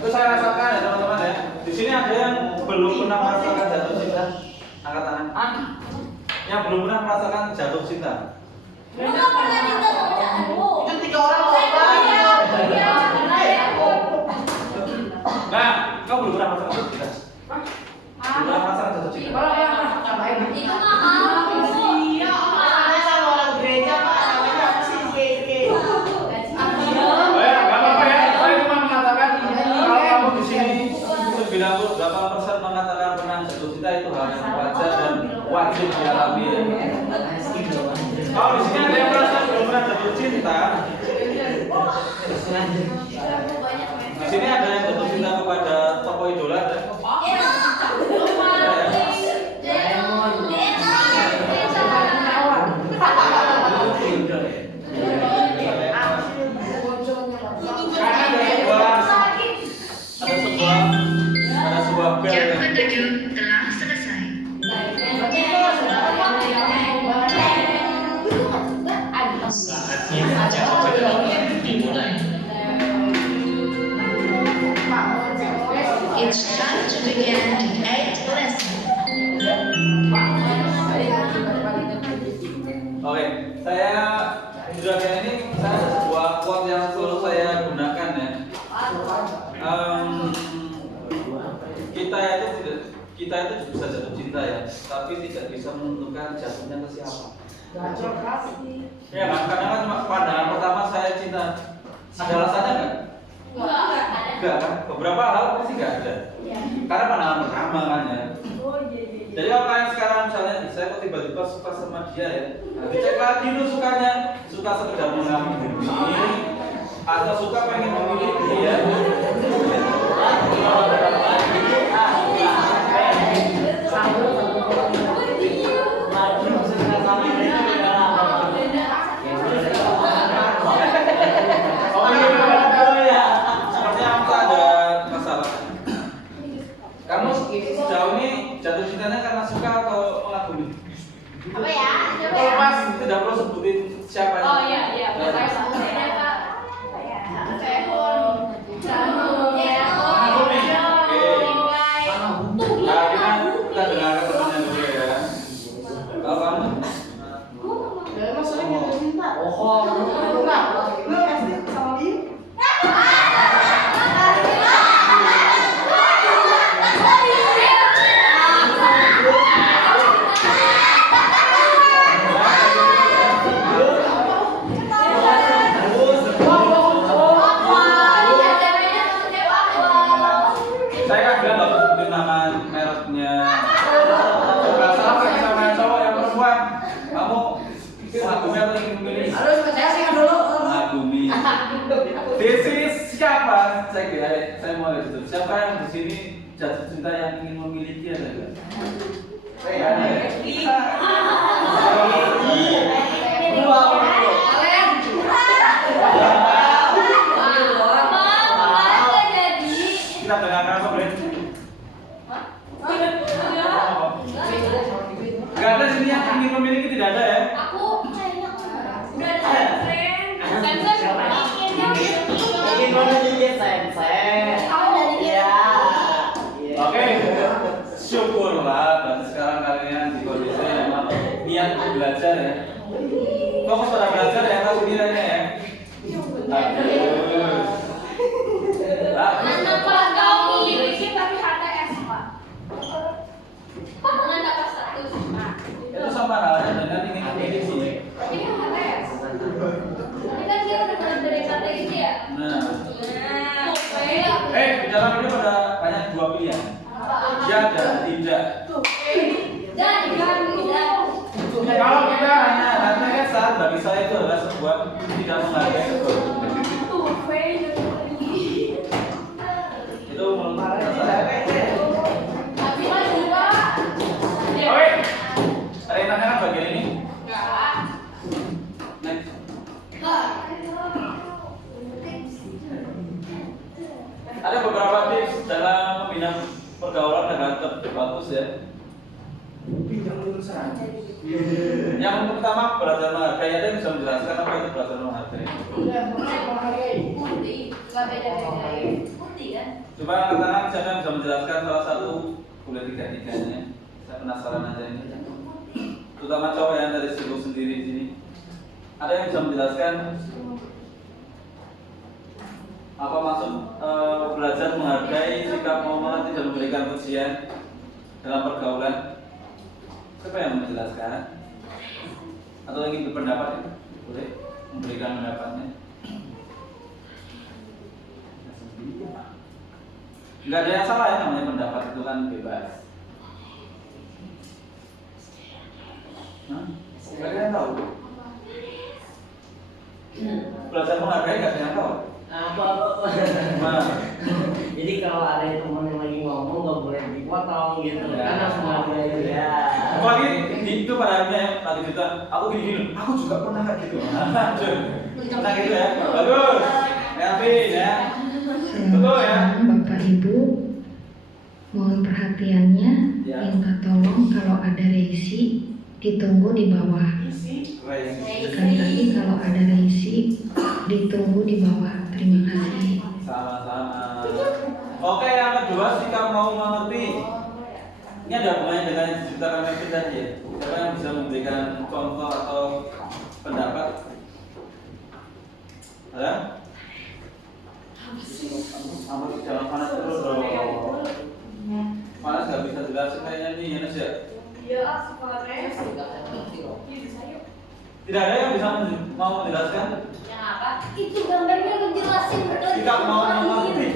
Itu saya rasakan ya teman-teman ya. Di sini ada yang belum pernah merasakan jatuh cinta, angkat tangan. Yang belum pernah merasakan jatuh cinta. Itu 3 orang Nah, kamu belum pernah merasakan jatuh cinta? Belum pernah merasakan jatuh cinta? Itu mahal. sama orang gereja Pak, namanya si KK. Oh ya, nggak apa-apa ya. Saya cuma mengatakan kalau kamu di sini 98% mengatakan pernah jatuh cinta itu hal yang wajar dan wajib dialami ya. Kalau di sini ada yang merasa belum pernah jatuh cinta, di sini ada yang jatuh cinta kepada tokoh idola ada? Ada sebuah bel Jam yang penuju telah selesai. Saatnya jam penutup dimulai. It's time to begin the 8th lesson. Oke, saya sudah kayak ini saya ada sebuah quote yang selalu saya gunakan ya. Kita itu bisa jatuh cinta ya, tapi tidak bisa menentukan jatuhnya ke siapa. Ya kan, kadang kan cuma pandangan pertama saya cinta. Ada alasannya nggak? Enggak kan? Beberapa hal pasti nggak ada. Karena pandangan pertama kan ya. Jadi kalau kalian sekarang misalnya saya kok tiba-tiba suka sama dia ya, nah, dicek lagi dulu sukanya, suka sekedar mengagumi atau suka pengen memiliki ya. Sambung kok mengagumi? Apa ya? Coba Kalau ya. Mas tidak perlu sebutin siapa. Oh iya iya, saya sama saya Kak. Nah, kita dengarkan pertanyaan dulu ya. Kalau kamu, saya kan bilang nggak sebutin nama mereknya. Nggak salah pakai sama yang cowok yang perempuan. Kamu mengagumi atau ingin memilih? Mengagumi. Di sini siapa? Saya kira saya mau lihat itu. Siapa yang di sini jatuh cinta yang ingin memiliki ada nggak? Saya ada ya. Kita dengarkan apa, Bre? Gak ada sini yang ingin memiliki, tidak ada ya? Aku udah ada friend. Ingin memiliki sensei. Iya. Oke, syukurlah berarti sekarang kalian di kondisi yang niat belajar ya. Fokus pada belajar ya, tahu nilainya ya. Bagus. Mana Pak kau memiliki tapi HTS Pak? Mana dapat status Pak? Itu sama halnya dengan ingin memiliki. Ini kan HTS. Ini kan dia udah dari strategi ya. Nah, Survei. di dalam ini ada banyak dua pilihan. Ya dan tidak. Dan tidak. Kalau kita hanya saat bagi saya itu adalah sebuah tidak menghargai sebuah itu menurut saya. Tapi kan juga. Oke, ada yang tanyakan bagian ini? Enggak. Next. Ada beberapa tips dalam membina pergaulan dengan tetap bagus ya. Yang pertama belajar menghargai. Ada yang bisa menjelaskan apa itu belajar menghargai? Mundi. Enggak beda-beda ya. Mundi kan? Coba angkat tangan siapa yang bisa menjelaskan salah satu, boleh tiga-tiganya. Saya penasaran aja ini. Terutama cowok yang dari sibuk sendiri di sini. Ada yang bisa menjelaskan apa maksud belajar menghargai, sikap mau mengerti dan memberikan pujian dalam pergaulan? Siapa yang menjelaskan? Atau ingin berpendapat? Boleh memberikan pendapatnya. Enggak ada yang salah ya, namanya pendapat itu kan bebas. Enggak ada yang tahu. Belajar menghargai enggak ada yang tahu. Apa? Nah, Jadi kalau ada teman yang lagi ngomong nggak boleh dipotong gitu, Ya. kan harus menghargai ya. apalagi itu pada akhirnya tadi kita, aku gini, aku juga pernah kayak gitu. Pernah gitu ya, bagus. Elvin ya, betul ya. Bapak Ibu, mohon perhatiannya, Ya. minta tolong kalau ada reisi ditunggu di bawah. Sekali lagi kalau ada reisi ditunggu di bawah. Terima kasih. Sama-sama. Oke, yang kedua sikap mau mengerti. Ini ada hubungannya dengan yang diceritakan Elvin tadi ya. Siapa yang bisa memberikan contoh atau pendapat? Ada? Amat jangan panas terus dong. Panas nggak bisa jelasin kayaknya nih Yanes ya. Iya, sebenarnya. Tidak ada yang bisa mau menjelaskan? Yang apa? Itu gambarnya ngejelasin berkali-kali. Sikap mau mengerti.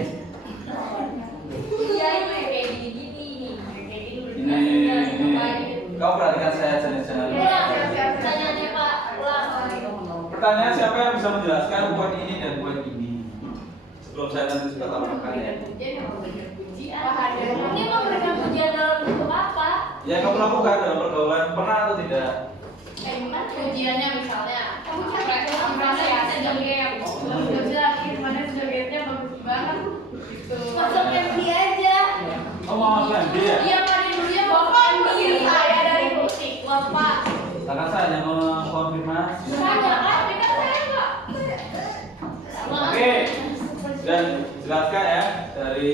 Iya, itu kayak gini-gini. Kayak gini Ini kau perhatikan saya jangan. Iya, pertanyaannya Pak. Ulang. Pertanyaan siapa yang bisa menjelaskan poin ini dan poin ini? Sebelum saya nanti suka tambahkan ya. Ini memberikan pujian dalam bentuk apa? Yang kamu lakukan dalam pergaulan pernah atau tidak? Gimana pujiannya misalnya? Kamu apresiasi joget. Gimana jogetnya bagus banget gitu. Masuk MD aja. Oh mau masuk dia? Iya, Pak, dulu ya bawa MD. Saya dari Jelaskan ya dari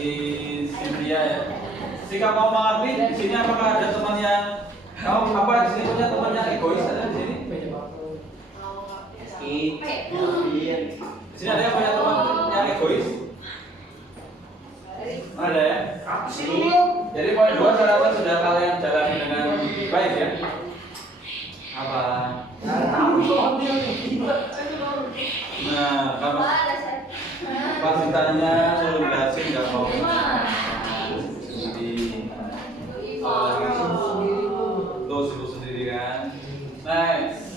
Cynthia ya. Sikap mau mengerti di sini apakah ada teman yang kamu apa di sini punya teman yang egois ada di sini? Di sini ada yang punya teman yang egois? Ada ya? Jadi poin 2 saya rasa sudah kalian jalani dengan baik ya. Apa? Nah, kalau pas ditanya suruh jelasin nggak mau. Jadi tuh sibuk sendiri kan. Next.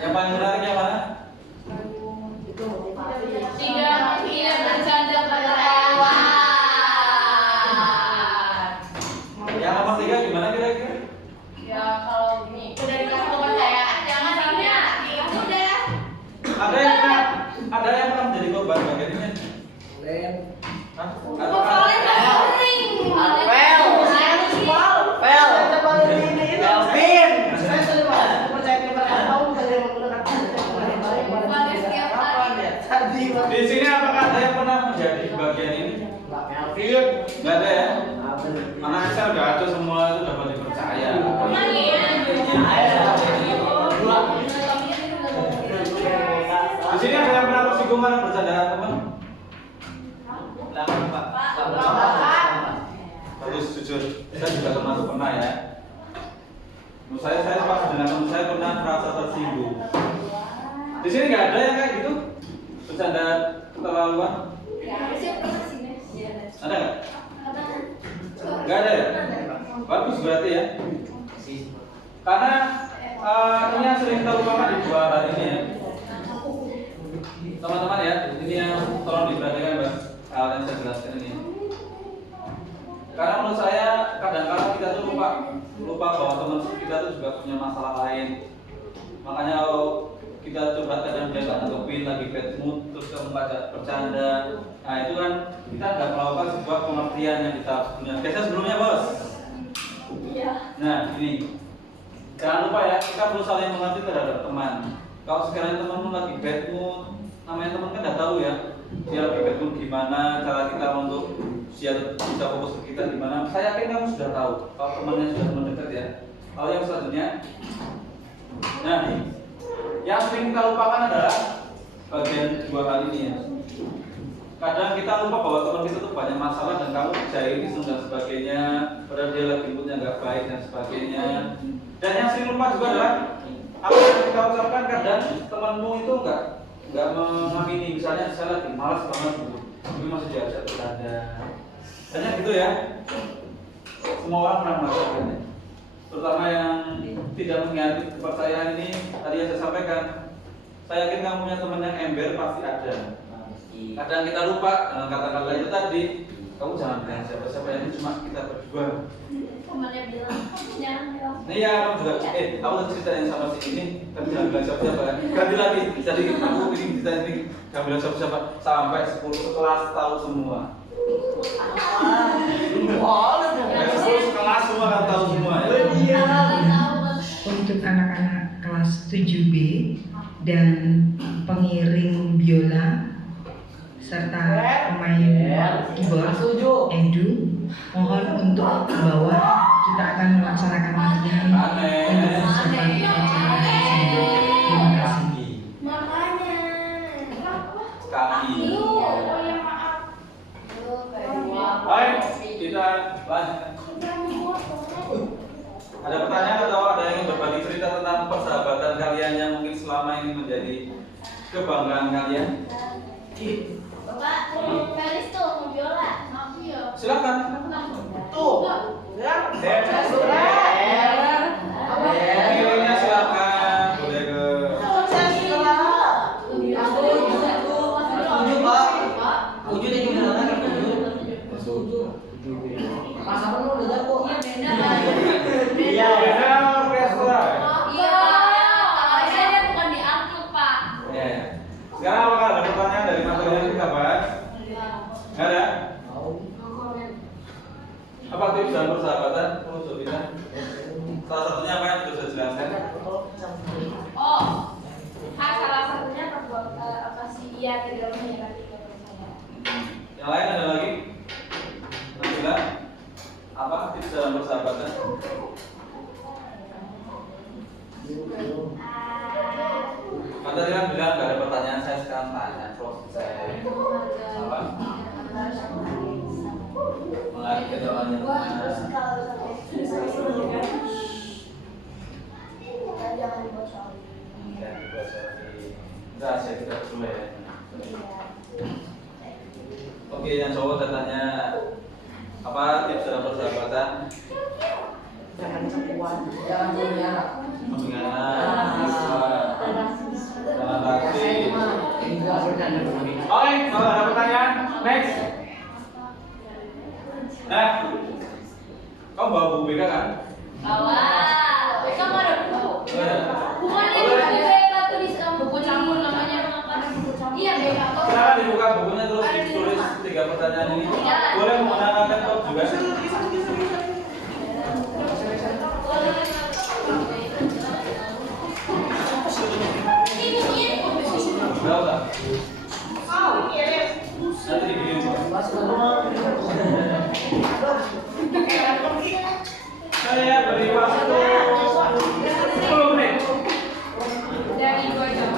Yang paling menarik yang mana? Tidak bercanda pada hewan. Yang nomor 3 gimana kira-kira? Ya kalau gini udah dikasih kepercayaan jangan tanya. Udah. Ada yang pernah menjadi korban bagian ini? Hah? Paling sering. Di sini apakah ada yang pernah menjadi bagian ini? Nggak ada ya? Anak Excel nggak ada, semua itu dapat dipercaya. Di sini ada yang pernah tersinggung karena bercandaan teman? Harus jujur, saya juga termasuk pernah ya. Menurut saya pas dengan teman saya pernah merasa tersinggung. Di sini nggak ada yang kayak gitu, bercanda keterlaluan. Ada nggak? Nggak ada ya? Bagus berarti ya. Karena ini yang sering kita lupakan di 2 hal ini ya. Teman-teman ya, ini yang tolong diperhatikan Mbak. Hal yang saya jelaskan ini. Karena menurut saya kadang-kadang kita tuh lupa bahwa teman kita tuh juga punya masalah lain. Makanya kita coba kadang dia nggak nanggepin lagi bad mood, terus kamu bercanda. Nah itu kan kita nggak melakukan sebuah pengertian yang kita punya. Biasanya sebelumnya bos. Nah ini jangan lupa ya, kita perlu saling mengerti terhadap teman. Kalau sekarang temanmu lagi bad mood, namanya teman kan udah tahu ya dia lagi bad mood gimana, cara kita untuk dia bisa fokus ke kita gimana. Saya yakin kamu sudah tahu kalau temannya sudah mendekat ya. Lalu yang selanjutnya, nah yang sering kita lupakan adalah bagian 2 hal ini ya. Kadang kita lupa bahwa teman kita tuh banyak masalah dan kamu jahilin dan sebagainya, padahal dia lagi moodnya nggak baik dan sebagainya. Dan yang sering lupa juga adalah apa yang kita ucapkan kadang temanmu itu nggak mengamini. Misalnya saya lagi malas banget gitu, tapi masih diajak bercanda. Banyak gitu ya. Semua orang pernah merasakannya. Terutama yang tidak mengkhianati kepercayaan ini. Tadi yang saya sampaikan, saya yakin kamu punya teman yang ember pasti ada. Kadang kita lupa dengan kata-kata itu tadi. Kamu jangan bilang siapa-siapa, ini cuma kita berdua. Temannya bilang, kamu jangan bilang. Nah iya, kamu juga, aku tadi cerita yang sama si ini, tapi jangan bilang siapa-siapa. Ganti lagi, jadi aku ini cerita ini, jangan bilang siapa-siapa. Sampai 10 sekelas tahu semua. Ya, 10 sekelas semua kan tahu semua ya. Untuk anak-anak kelas 7B dan pengiring biola serta pemain keyboard Edu, mohon untuk ke bawah, kita akan melaksanakan latihan untuk persiapan upacara sini. Terima kasih. Makanya. Kaki. Baik, kita lanjutkan. Ada pertanyaan atau ada yang ingin berbagi cerita tentang persahabatan kalian yang mungkin selama ini menjadi kebanggaan kalian? Bapak, Felis tuh mau biola. Iya. Silakan. Pilihnya silakan. Boleh ke. Beda orkestra. Iya. Saya dia bukan diangkut, Pak. Ya. Sekarang apakah ada pertanyaan dari materi yang kita bahas? Nggak ada? Apa tips dan persahabatan untuk kita? Salah satunya apa yang bisa jelaskan? Oh, salah satunya Yang lain ada lagi? Bilang apa tips dalam persahabatan? Mata dia bilang gak ada pertanyaan, saya sekarang tanya selesai. Apa? Mengerti doanya. Enggak, saya tidak dulu ya. Oke, yang cowok katanya apa tips dalam persahabatan? Jangan cepuan, jangan berkhianat. Mengkhianat, jangan taksi. Enggak bercanda. Oke, kalau ada pertanyaan, next. Nah, kamu bawa buku BK kan? Bawa. Kamu ada buku? Bukan Boleh. ini buku BK tulis buku campur namanya apa? Iya BK kok. Silakan dibuka bukunya terus tulis 3 pertanyaan ini. Boleh menggunakan laptop juga. Enggak usah. Nanti dibikin. Saya beri waktu 10 menit. Dari 2 jam.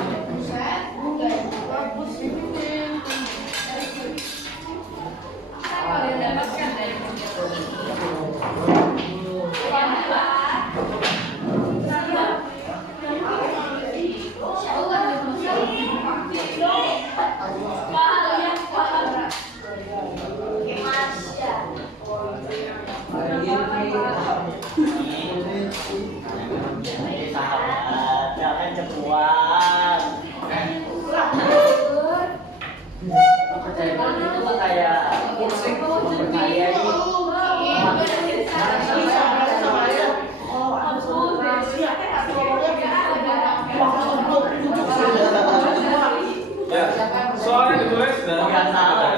Saya dapatkan dari Sahabat, jangan cepuan. Percaya itu tuh kayak percaya Ya, soalnya ditulis dan nggak salah.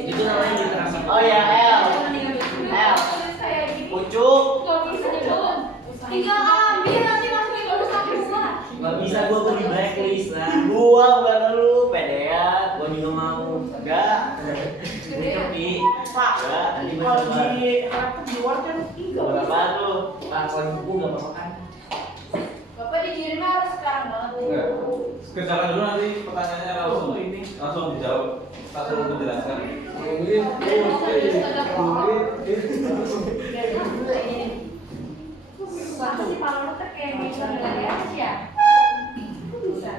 Ini tuh namanya literasi. Oh ya, L. Pucuk. Tinggal ambil nanti masukin ke satu bulan. Gak bisa gua di blacklist lah. Gua bukan lu, pedean. Gua juga mau. Enggak. Ini kopi. Pak. Enggak. Tadi Kalau macam di luar kan enggak berapa lu. Pak, kalau buku enggak apa-apa kan? Bapak dikirimnya harus sekarang banget. enggak. Kerjakan dulu nanti pertanyaannya langsung dijawab. Tak perlu menjelaskan. Masa sih kalau lu tuh kayak bisa dari Asia? Bisa.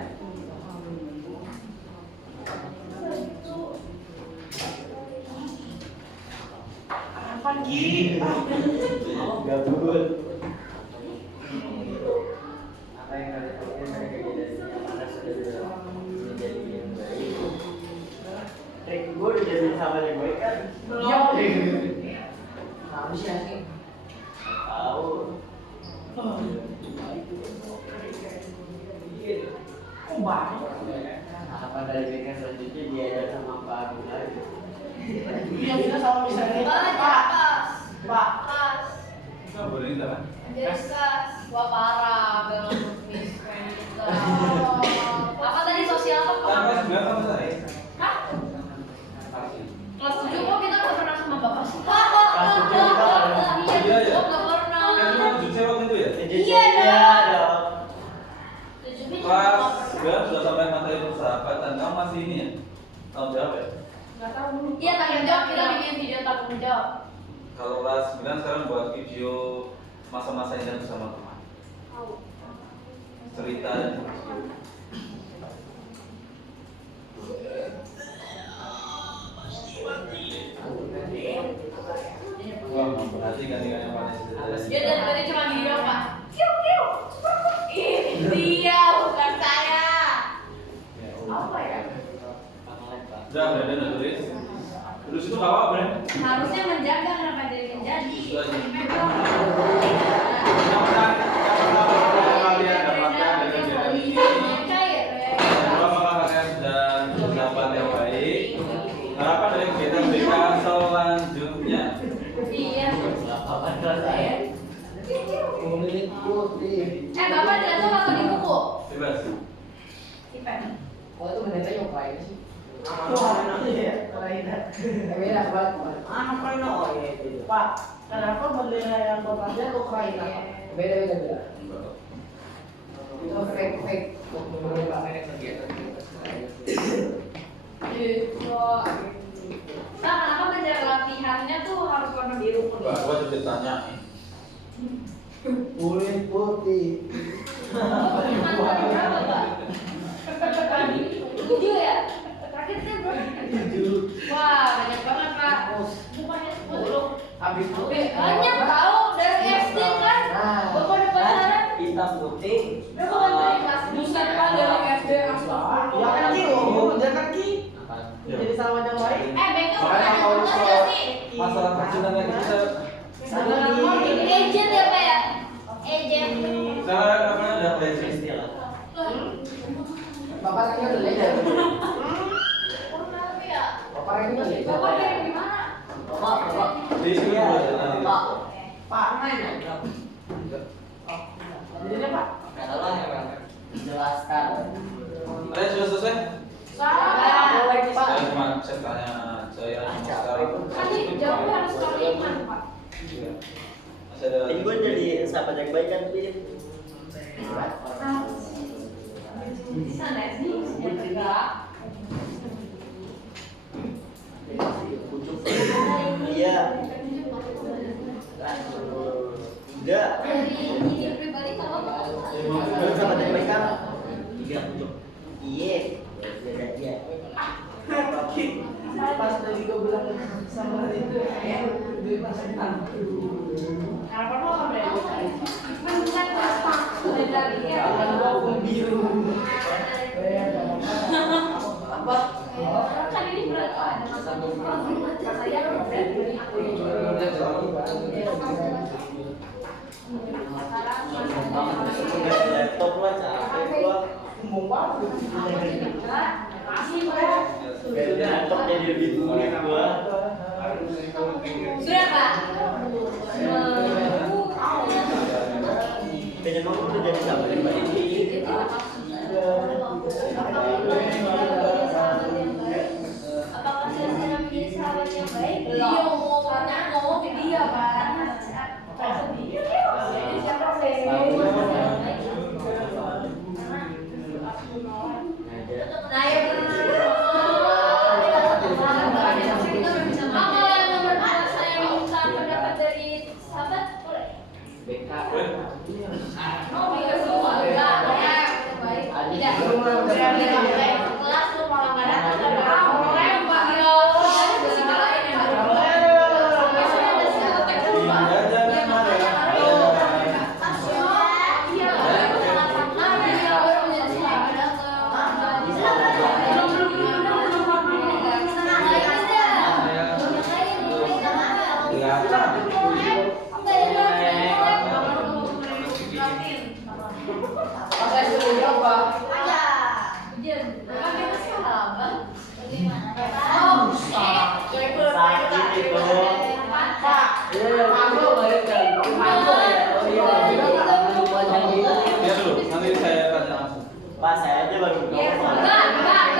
apa Gi? Enggak betul. Apa yang kalian lakukan dari kejadian yang mana sudah menjadi yang baik? Gue udah jadi sahabat yang baik kan? Belum. Tahu sih asli. Tahu. Kok banyak? Apa dari BK selanjutnya dia ada sama Pak Agung lagi? Iya kita sama misalnya Pak, Pak. pas. Pak. Pas. Enggak boleh kita kan? Jadi kas, wah parah banget miss kayak gitu. Apa tadi sosial apa? Kan kelas 9 sama saya. Hah? Pasti. Kelas 7 kok kita nggak pernah sama bapak sih? Pak, Kelas 7 kita ada. iya, kok nggak pernah. Kan cuma 7 saya waktu itu ya? Iya, dong. 7 minggu Kelas nggak pernah. 9 sudah sampai materi persahabatan. Kamu masih ini ya? Tanggung jawab ya? Nggak tahu dulu. Iya, tanggung jawab kita bikin video tanggung jawab. Kalau kelas 9 sekarang buat video masa-masa indah bersama teman. Cerita dan video. Wah, memperhatikan yang panas Ya dari cuma gini dong pak. Kiu kiu. Ini dia bukan saya. Apa ya? Udah, Brandon udah tulis. Tulis itu nggak apa-apa, Brandon. Harusnya menjaga kenapa jadi menjadi. Itu aja. Yang menarik, kalian dapatkan dari kejadian ini. Kedua, apakah kalian sudah bersahabat yang baik? Harapan dari kegiatan BK selanjutnya. Iya. Apa kelas saya? Bapak jatuh atau di buku? Bebas. Ipen. Oh itu benernya nyobain sih. Wah, iya, lain. Beda banget. Apa ini? Oh iya itu. Pak, kenapa bendera yang bapaknya Ukraina? Beda. Itu fake. Pak, kenapa bendera latihannya tuh harus warna biru kuning? Wah, gua jadi tanyain. Kulit putih. Tujuh ya? Terakhir kan berapa? Wah, banyak banget Pak. Bukannya 10. Habis itu Banyak tahu dari SD kan? Bapak udah pacaran? Hitam putih. Berapa kan dari kelas? Buset Pak dari SD ya kan Ki, dia kan Ki. Jadi sama yang lain. BK pernah ada tugas gak sih? Masalah percintaan kita. Agent ya Pak ya? Agent. Saya namanya udah legend. Istilah. Bapak kan udah legend. Kenapa ya? Bapak ini kan legend. Bapak kirim di mana? Bapak. Di sini Iya. gua jadi. Pak. Pak main ya? Jadinya Pak. Nggak salah ya Bang. Jelaskan. Ada sudah selesai? Salah. Saya cuma tanya saya sekarang. Tadi jawabnya harus kalimat Pak. Iya. Masih ada. Ini gue jadi sahabat yang baik kan, Pin? Di sana sih, enggak. Pucuk. Iya. Tiga. Dari ini pribadi kalau Lu sahabat yang baik kan? Tiga pucuk. Iya. Beda dia. Pas tadi gue bilang sama itu dia masih harapan lo apa ya? Mencat pasta dari dia. biru. Apa? Kan ini berat Pak. Saya Laptop lah, capek gua. Ngomong banget. Masih Pak. Laptop jadi lebih sulit gua. Sudah Pak. Pengen mau tuh jadi sahabat yang baik. Apakah saya menjadi sahabat yang baik? Dia ngomong ke dia Pak. Siapa sih? Nah ya Mama yang nomor 4 saya minta pendapat dari sahabat boleh? BK. Oh, bisa semua. Enggak, ya. Baik. Tidak. Kelas lu malah enggak datang ada orang Pak. Ya, ada musik lain yang baru. Biasanya ada siapa teks lupa. Dia makanya baru. Iya. Nah, dia baru menjadi sahabat datang. Senang lagi aja. Yang lain mereka mana? Apa suruh apa? Sakit itu. Aku balik kan. Lihat dulu, nanti saya tanya langsung. Pak, saya aja baru ngomong.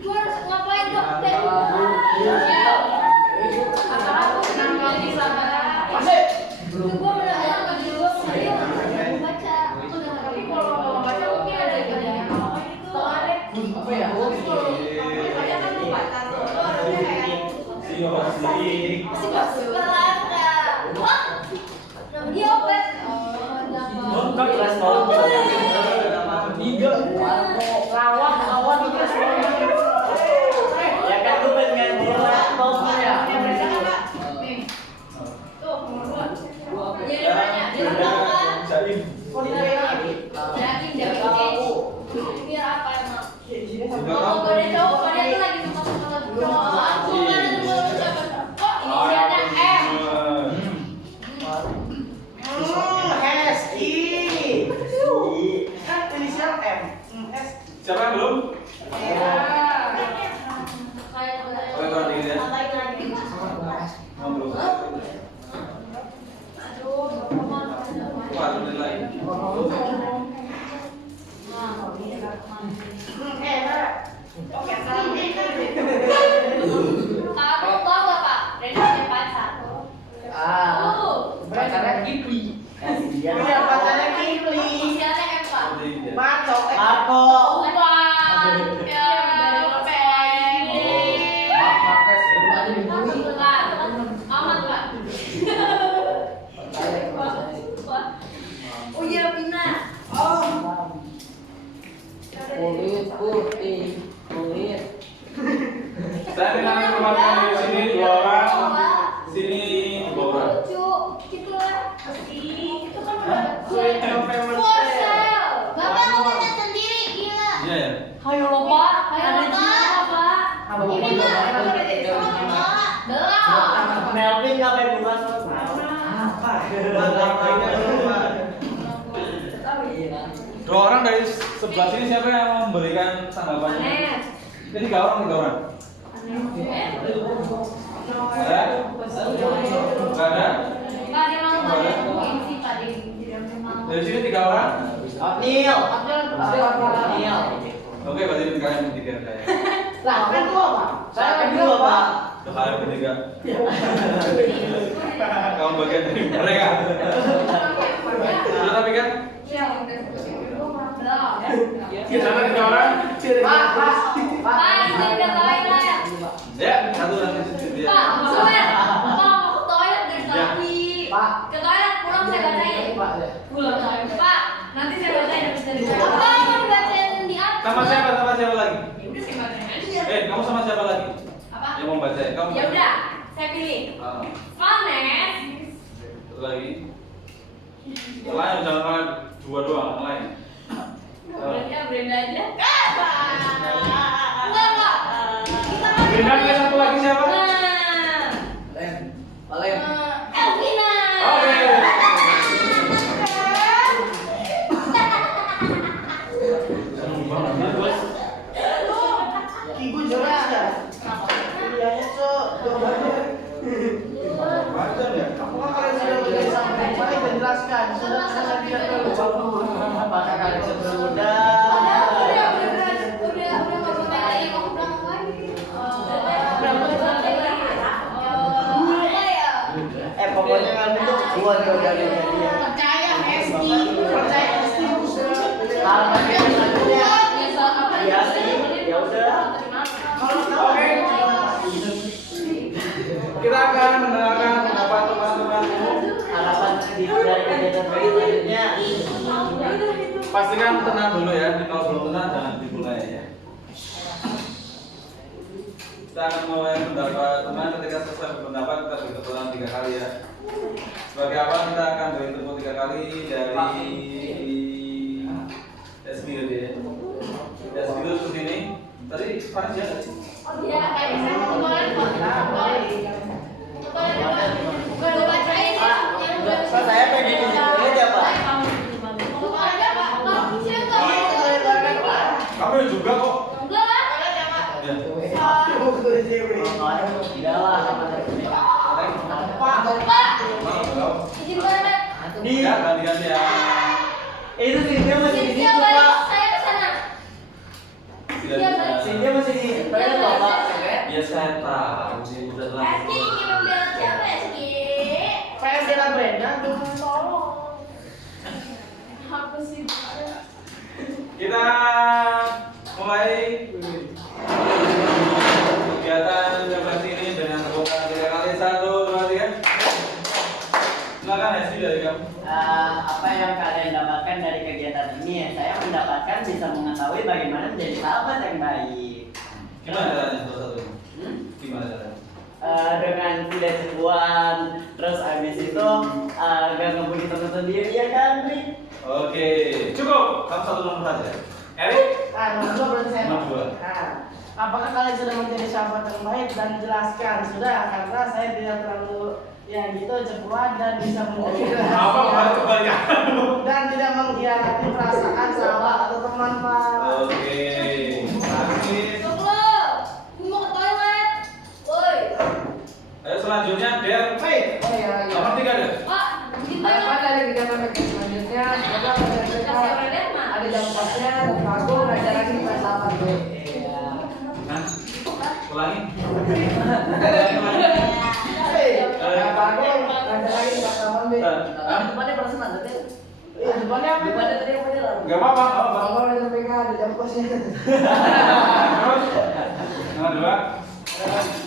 Gua harus ngapain dokter? Atau aku kenapa di sana? Itu gua benar-benar nggak di luar saya mau baca. Tapi kalau baca mungkin ada yang soalnya Apa ya? saya kan lupa tato. Lo harusnya kayak Sih. masih keras nggak? Wah, dia obat. Oh, Kan kelas bawah. Tiga. Lawan tiga semuanya. Ya kan lu pengen ganti laptopnya ya. Tuh, nomor 2. Jadi banyak, jadi kan? Jadi Kok di daerah? Yakin dia biar apa emang? Di sini Oh, kalau dia cowok, kalau dia tuh lagi suka-suka cowok. Aku nggak ada temen siapa? Kok inisialnya M? Hesti. Saya dengan tempatkan di sini 2 orang, sini 2 orang. Lucu, gitu lah. Itu kan udah Sweet November for Sale. sale. Bapak ngomongnya sendiri, gila. Iya ya. Hayo lo Pak, Hayo, ada Pak. jiwa Pak. Apa Ini mau mah, bapak udah jadi sama belum. Melvin ngapain bukan selesai? Apa? Apa belum, Pak? 2 orang dari sebelah sini siapa yang memberikan tanggapan? Anes. Ini 3 orang, 3 orang. Ada? Enggak ada? Pak, dia mau nggak ada sih, Pak, dia mau. Dari sini 3 orang. Neil. Abdul. Oke, berarti kalian bertiga kayak. Lah, kan dua, Pak. Saya kan dua, Pak. Kalian bertiga. Kamu bagian dari mereka. Sudah tapi kan? Iya, udah. Belum. Di sana 3 orang. Pak. Pak, ini udah toilet. Ya, satu nanti dia. Pak, toilet. Pak, mau ke toilet dari Ya. tadi. Pak. Ke toilet, pulang saya bacain. Pak, ya. Pulang saya. Pak, nanti saya bacain habis dari toilet. Apa mau dibacain di atas? Sama siapa? Sama siapa lagi? Ya udah saya bacain aja. Kamu sama siapa lagi? Apa? Yang mau baca? Kamu. Ya udah, saya pilih. Ah, Vanes. satu lagi. Yang lain jangan main 2 doang, yang lain. Berarti ya Brenda aja. Enggak. Kita mau Brenda, yang satu lagi siapa? Elvina. Oke. Ibu jelas ya? Iya, so. Macam ya? Kamu kan kalian sudah menjadi sampai baik dan jelaskan. Sudah saya tidak perlu. Apakah kalian sebelum muda? Udah ngomong lagi, kamu bilang lagi. Pokoknya kan itu gua udah jadian. Percaya Esti, percaya Esti. Hal yang selanjutnya. Iya sih, ya udah. Oke. Kita akan mendengarkan pendapat teman-temanmu. Harapan dari kegiatan selanjutnya. Pastikan tenang dulu ya. Kalau belum tenang jangan dimulai ya. Kita akan mulai pendapat teman. Ketika selesai berpendapat kita beri tepuk tangan 3 kali ya. Sebagai awal kita akan beri tepuk 3 kali dari Desmir ya. Desmir terus ini. Tadi Faris ya nggak sih? Iya, kayak saya kemarin kok. Bukan lo bacain ya. Pak, saya pengen di situ aja, Pak. Mau aja, Pak. Nggak, saya nggak. Kamu juga kok. Enggak lah. Ya. Tidak lah, sama Pak, izin balik. Di Ya, ganti-ganti ya. itu Cynthia masih di Cynthia situ, balik, Pak. saya ke sana. Cynthia masih di toilet loh, Pak. Ya saya tahu sih udah Esti, lama. kirim bela siapa Esti? Pengen bela Brenda, dong tolong. Apa sih? Kita mulai kegiatan seperti ini dengan tepuk tangan 3 kali. 1, 2, 3. Silakan Esti dari kamu. Apa yang kalian dapatkan dari kegiatan ini? Saya mendapatkan bisa mengetahui bagaimana menjadi sahabat yang baik. Gimana caranya satu-satu? Gimana caranya? Dengan tidak cepuan, terus abis itu gak ngebully teman sendiri ya kan, Rik? Oke, cukup. Kamu 1 nomor saja. Erik? Nomor 2 berarti saya. Nomor 2. Nah, apakah kalian sudah menjadi sahabat yang baik dan jelaskan? Sudah, karena saya tidak terlalu yang gitu cepuan dan bisa menjaga Apa kemarin kebalikan? dan tidak mengkhianati perasaan sahabat atau teman, Pak. Oke. Makasih. Tunggu, gue mau ke toilet. Woi, Ayo selanjutnya Der. Oh iya, iya. Nomor 3 Der. Pak, gitu Harapan ya. dari kegiatan mereka selanjutnya, semoga mereka ada dampaknya dan bagus belajar lagi di filsafat gue. Nah, ulangi. Bagus belajar lagi di filsafat gue. Depannya perasaan tadi. Depannya apa? Depannya tadi apa jalan? Gak apa-apa, gak apa-apa. Kalau udah sampai ada jam kosnya. Terus, nomor 2.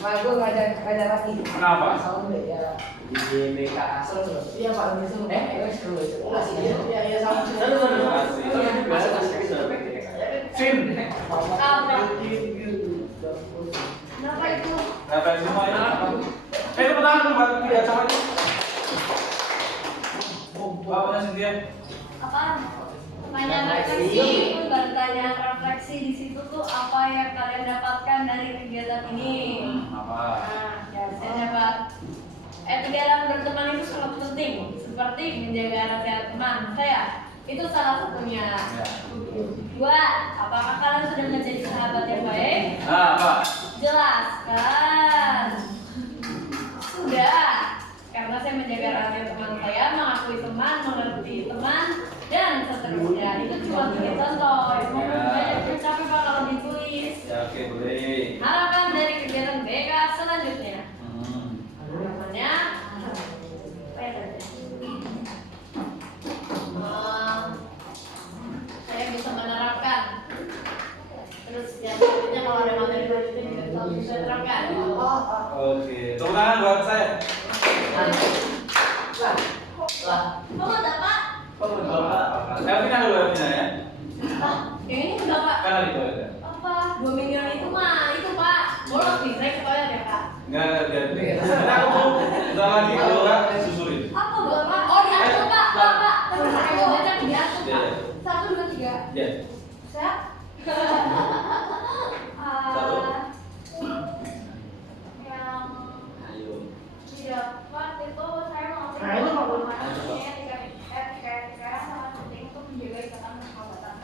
Bagus belajar lagi. Kenapa? Sound gue ya. Di BK. Seru. Iya Pak, lebih seru. Seru itu. Masih ya, ya sama. Seru. Sin. Apa? Kenapa itu? sih bertanya refleksi di situ tuh apa yang kalian dapatkan dari kegiatan ini? Apa? Nah, ya saya dapat etika dalam berteman itu sangat penting, seperti menjaga rahasia teman saya. Itu salah satunya. Ya. Dua, apakah kalian sudah menjadi sahabat yang baik? Nah, apa? Jelaskan. Sudah. Karena saya menjaga rahasia teman saya, mengakui teman, mengerti teman, dan seterusnya. Itu cuma 3 contoh. Banyak capek pak kalau ditulis. Ya, oke, boleh. Harapan dari kegiatan BK selanjutnya. Namanya apa ya tadi? Saya bisa menerapkan. Terus yang selanjutnya kalau ada materi selanjutnya juga bisa terapkan. Oke, tepuk tangan buat saya. Kamu ada pak? Elvina dulu, Elvina ya. Yang ini udah pak. Kan ada di toilet. Apa? 2 mingguan itu mah itu pak. Bolos nih, saya ke toilet ya kak. Enggak, biar. Karena aku mau bentar lagi kalau enggak susulin. Apa buat pak? Oh diatur pak, pak. Terus saya mau baca diatur Iya. pak. 1, 2, 3. Ya. Siap? Satu. Yang Ayo. didapat itu saya mau Nah, ini mau buat etika sangat penting untuk menjaga ikatan persahabatan.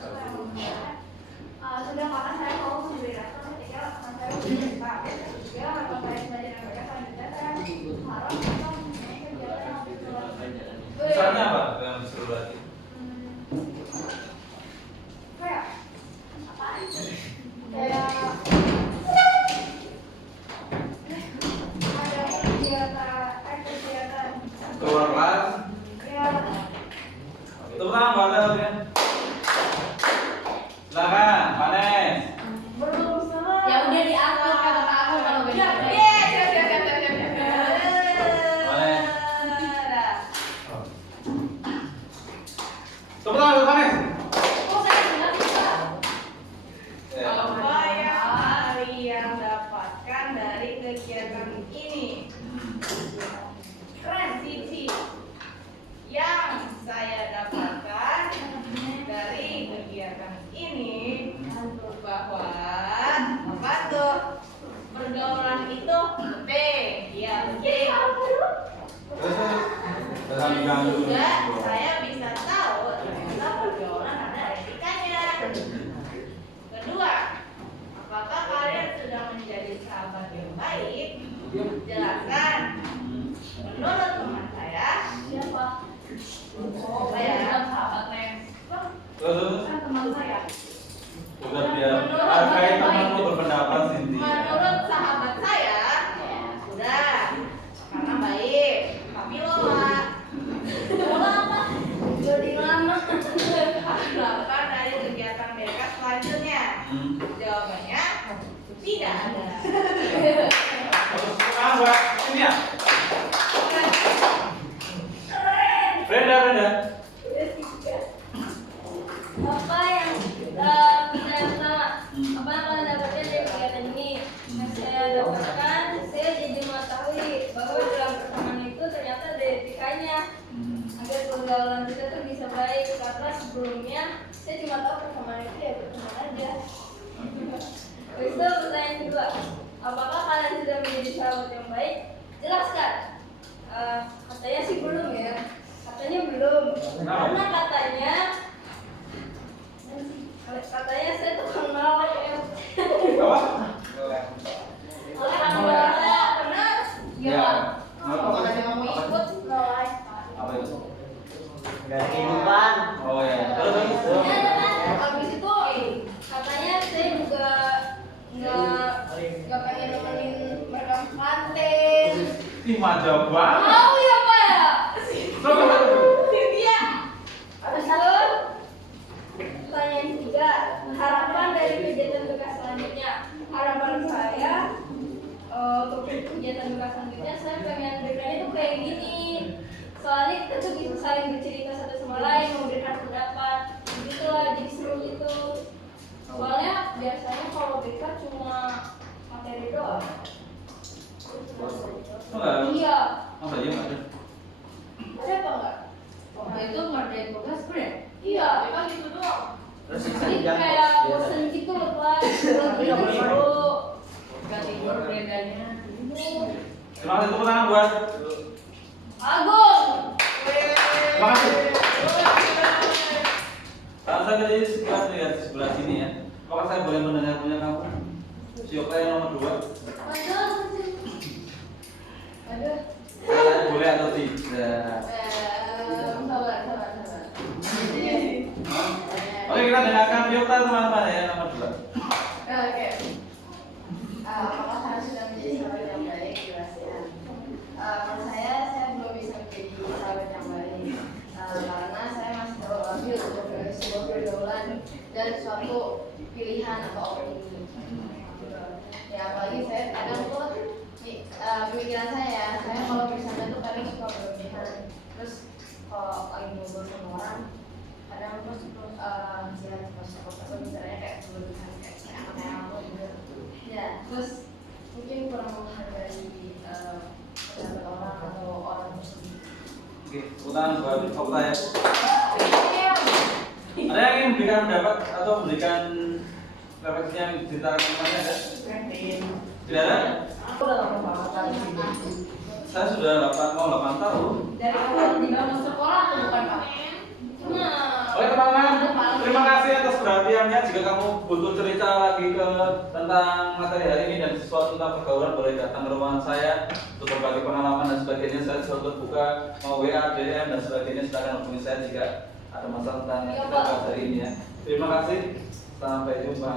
Sudah karena saya mau memberi respon ketika teman saya bercerita. Juga harapan saya sebagai mereka selanjutnya saya harap bisa mempunyai kegiatan yang lebih luas. Misalnya apa? Yang seru lagi. Kayak apaan? Kayak ada kegiatan Keluar kelas. ya Tepuk tangan buat Elvina. Silakan, Vanes. belum selesai. Ya udah diatur kata aku kalau beda. Vanes. Tepuk tangan buat Vanes. Oh saya nggak bisa. Ya. Apa yang kalian dapatkan dari kegiatan ini? Keren, Cici. Yang saya dapatkan dari kegiatan ini bahwa apa tuh pergaulan itu penting, ya penting. Jangan diganggu. Juga saya bisa tahu ternyata pergaulan ada etikanya. Kedua, apakah kalian sudah menjadi sahabat yang baik? Jelaskan. Menurut teman saya, Siapa? Oh, saya sahabat Neng. Terus. Kan teman saya. Udah biar hargai temanmu berpendapat Cindy. menurut sahabat saya, ya sudah, karena baik. Tapi lola, apa? Jadi lama. lakukan dari kegiatan mereka selanjutnya. Jawabannya tidak ada. Sekarang buat ini ya. Brenda. Apa yang saya pertama? Apa yang kalian dapatkan dari kegiatan ini? Yang saya dapatkan, saya jadi mengetahui bahwa dalam pertemanan itu ternyata ada etikanya. Agar pergaulan kita tuh bisa baik, karena sebelumnya saya cuma tahu pertemanan itu ya berteman aja. Terus itu pertanyaan kedua, apakah kalian sudah menjadi sahabat yang baik? Jelaskan. Katanya sih belum ya. Katanya belum. Karena katanya saya tukang nolak ya. Apa? Tukang nolak, benar? Ya. Ya. Apa? Kalau mau ikut nolak. Apa itu? Gak kehidupan. Oh ya. Terus. Ya, kan? Habis itu katanya saya juga nggak pengen nemenin mereka ke kantin. Ih, manja banget. Mau ya pak ya? Cynthia, Terus itu pertanyaan ketiga, harapan dari kegiatan bekas selanjutnya. Harapan saya untuk kegiatan bekas selanjutnya saya pengen berikannya tuh kayak gini. Soalnya kita tuh bisa saling bercerita satu sama lain, memberikan pendapat. Begitulah jadi seru gitu. Soalnya biasanya kalau BK cuma materi doang. Enggak. Iya. Masa iya enggak ada? Ada apa enggak? Waktu itu ngerjain tugas bre. Iya, kan gitu doang. Terus Terima kasih, tepuk tangan buat Agung. terima kasih. Kalau saya jadi sekilas lihat di sebelah sini ya. Apakah saya boleh mendengar punya kamu? Siapa yang nomor 2? Aduh. Saya boleh atau tidak? Sabar. Oke, kita dengarkan Yota teman-teman ya, nomor 2. Oke. Apakah saya sudah menjadi sahabat yang baik di ASEAN? Menurut saya belum bisa menjadi sahabat yang baik karena saya masih terlalu labil untuk sebuah pergaulan dan suatu pilihan atau opini. Ya apalagi saya kadang tuh pemikiran saya kalau bersama tuh kadang suka berlebihan. Terus kalau lagi ngobrol sama orang kadang terus jalan pas misalnya kayak berlebihan kayak apa gitu. Ya terus mungkin kurang menghargai pendapat orang atau orang tersebut. Oke, utangan buat Okta ya. Ada yang ingin memberikan pendapat atau memberikan refleksi yang diceritakan kemarin ada? Tidak ada? Aku udah lama banget kan di sini. Saya sudah 8 tahun. Dari awal dibangun sekolah tuh bukan Pak. Oke teman-teman, terima kasih atas perhatiannya. Jika kamu butuh cerita lagi tentang materi hari ini dan sesuatu tentang pergaulan, boleh datang ke ruangan saya untuk berbagi pengalaman dan sebagainya. Saya selalu terbuka, mau WA, DM dan sebagainya. Silakan hubungi saya jika ada masalah tentang yang kita bahas hari ini ya. Terima kasih, sampai jumpa.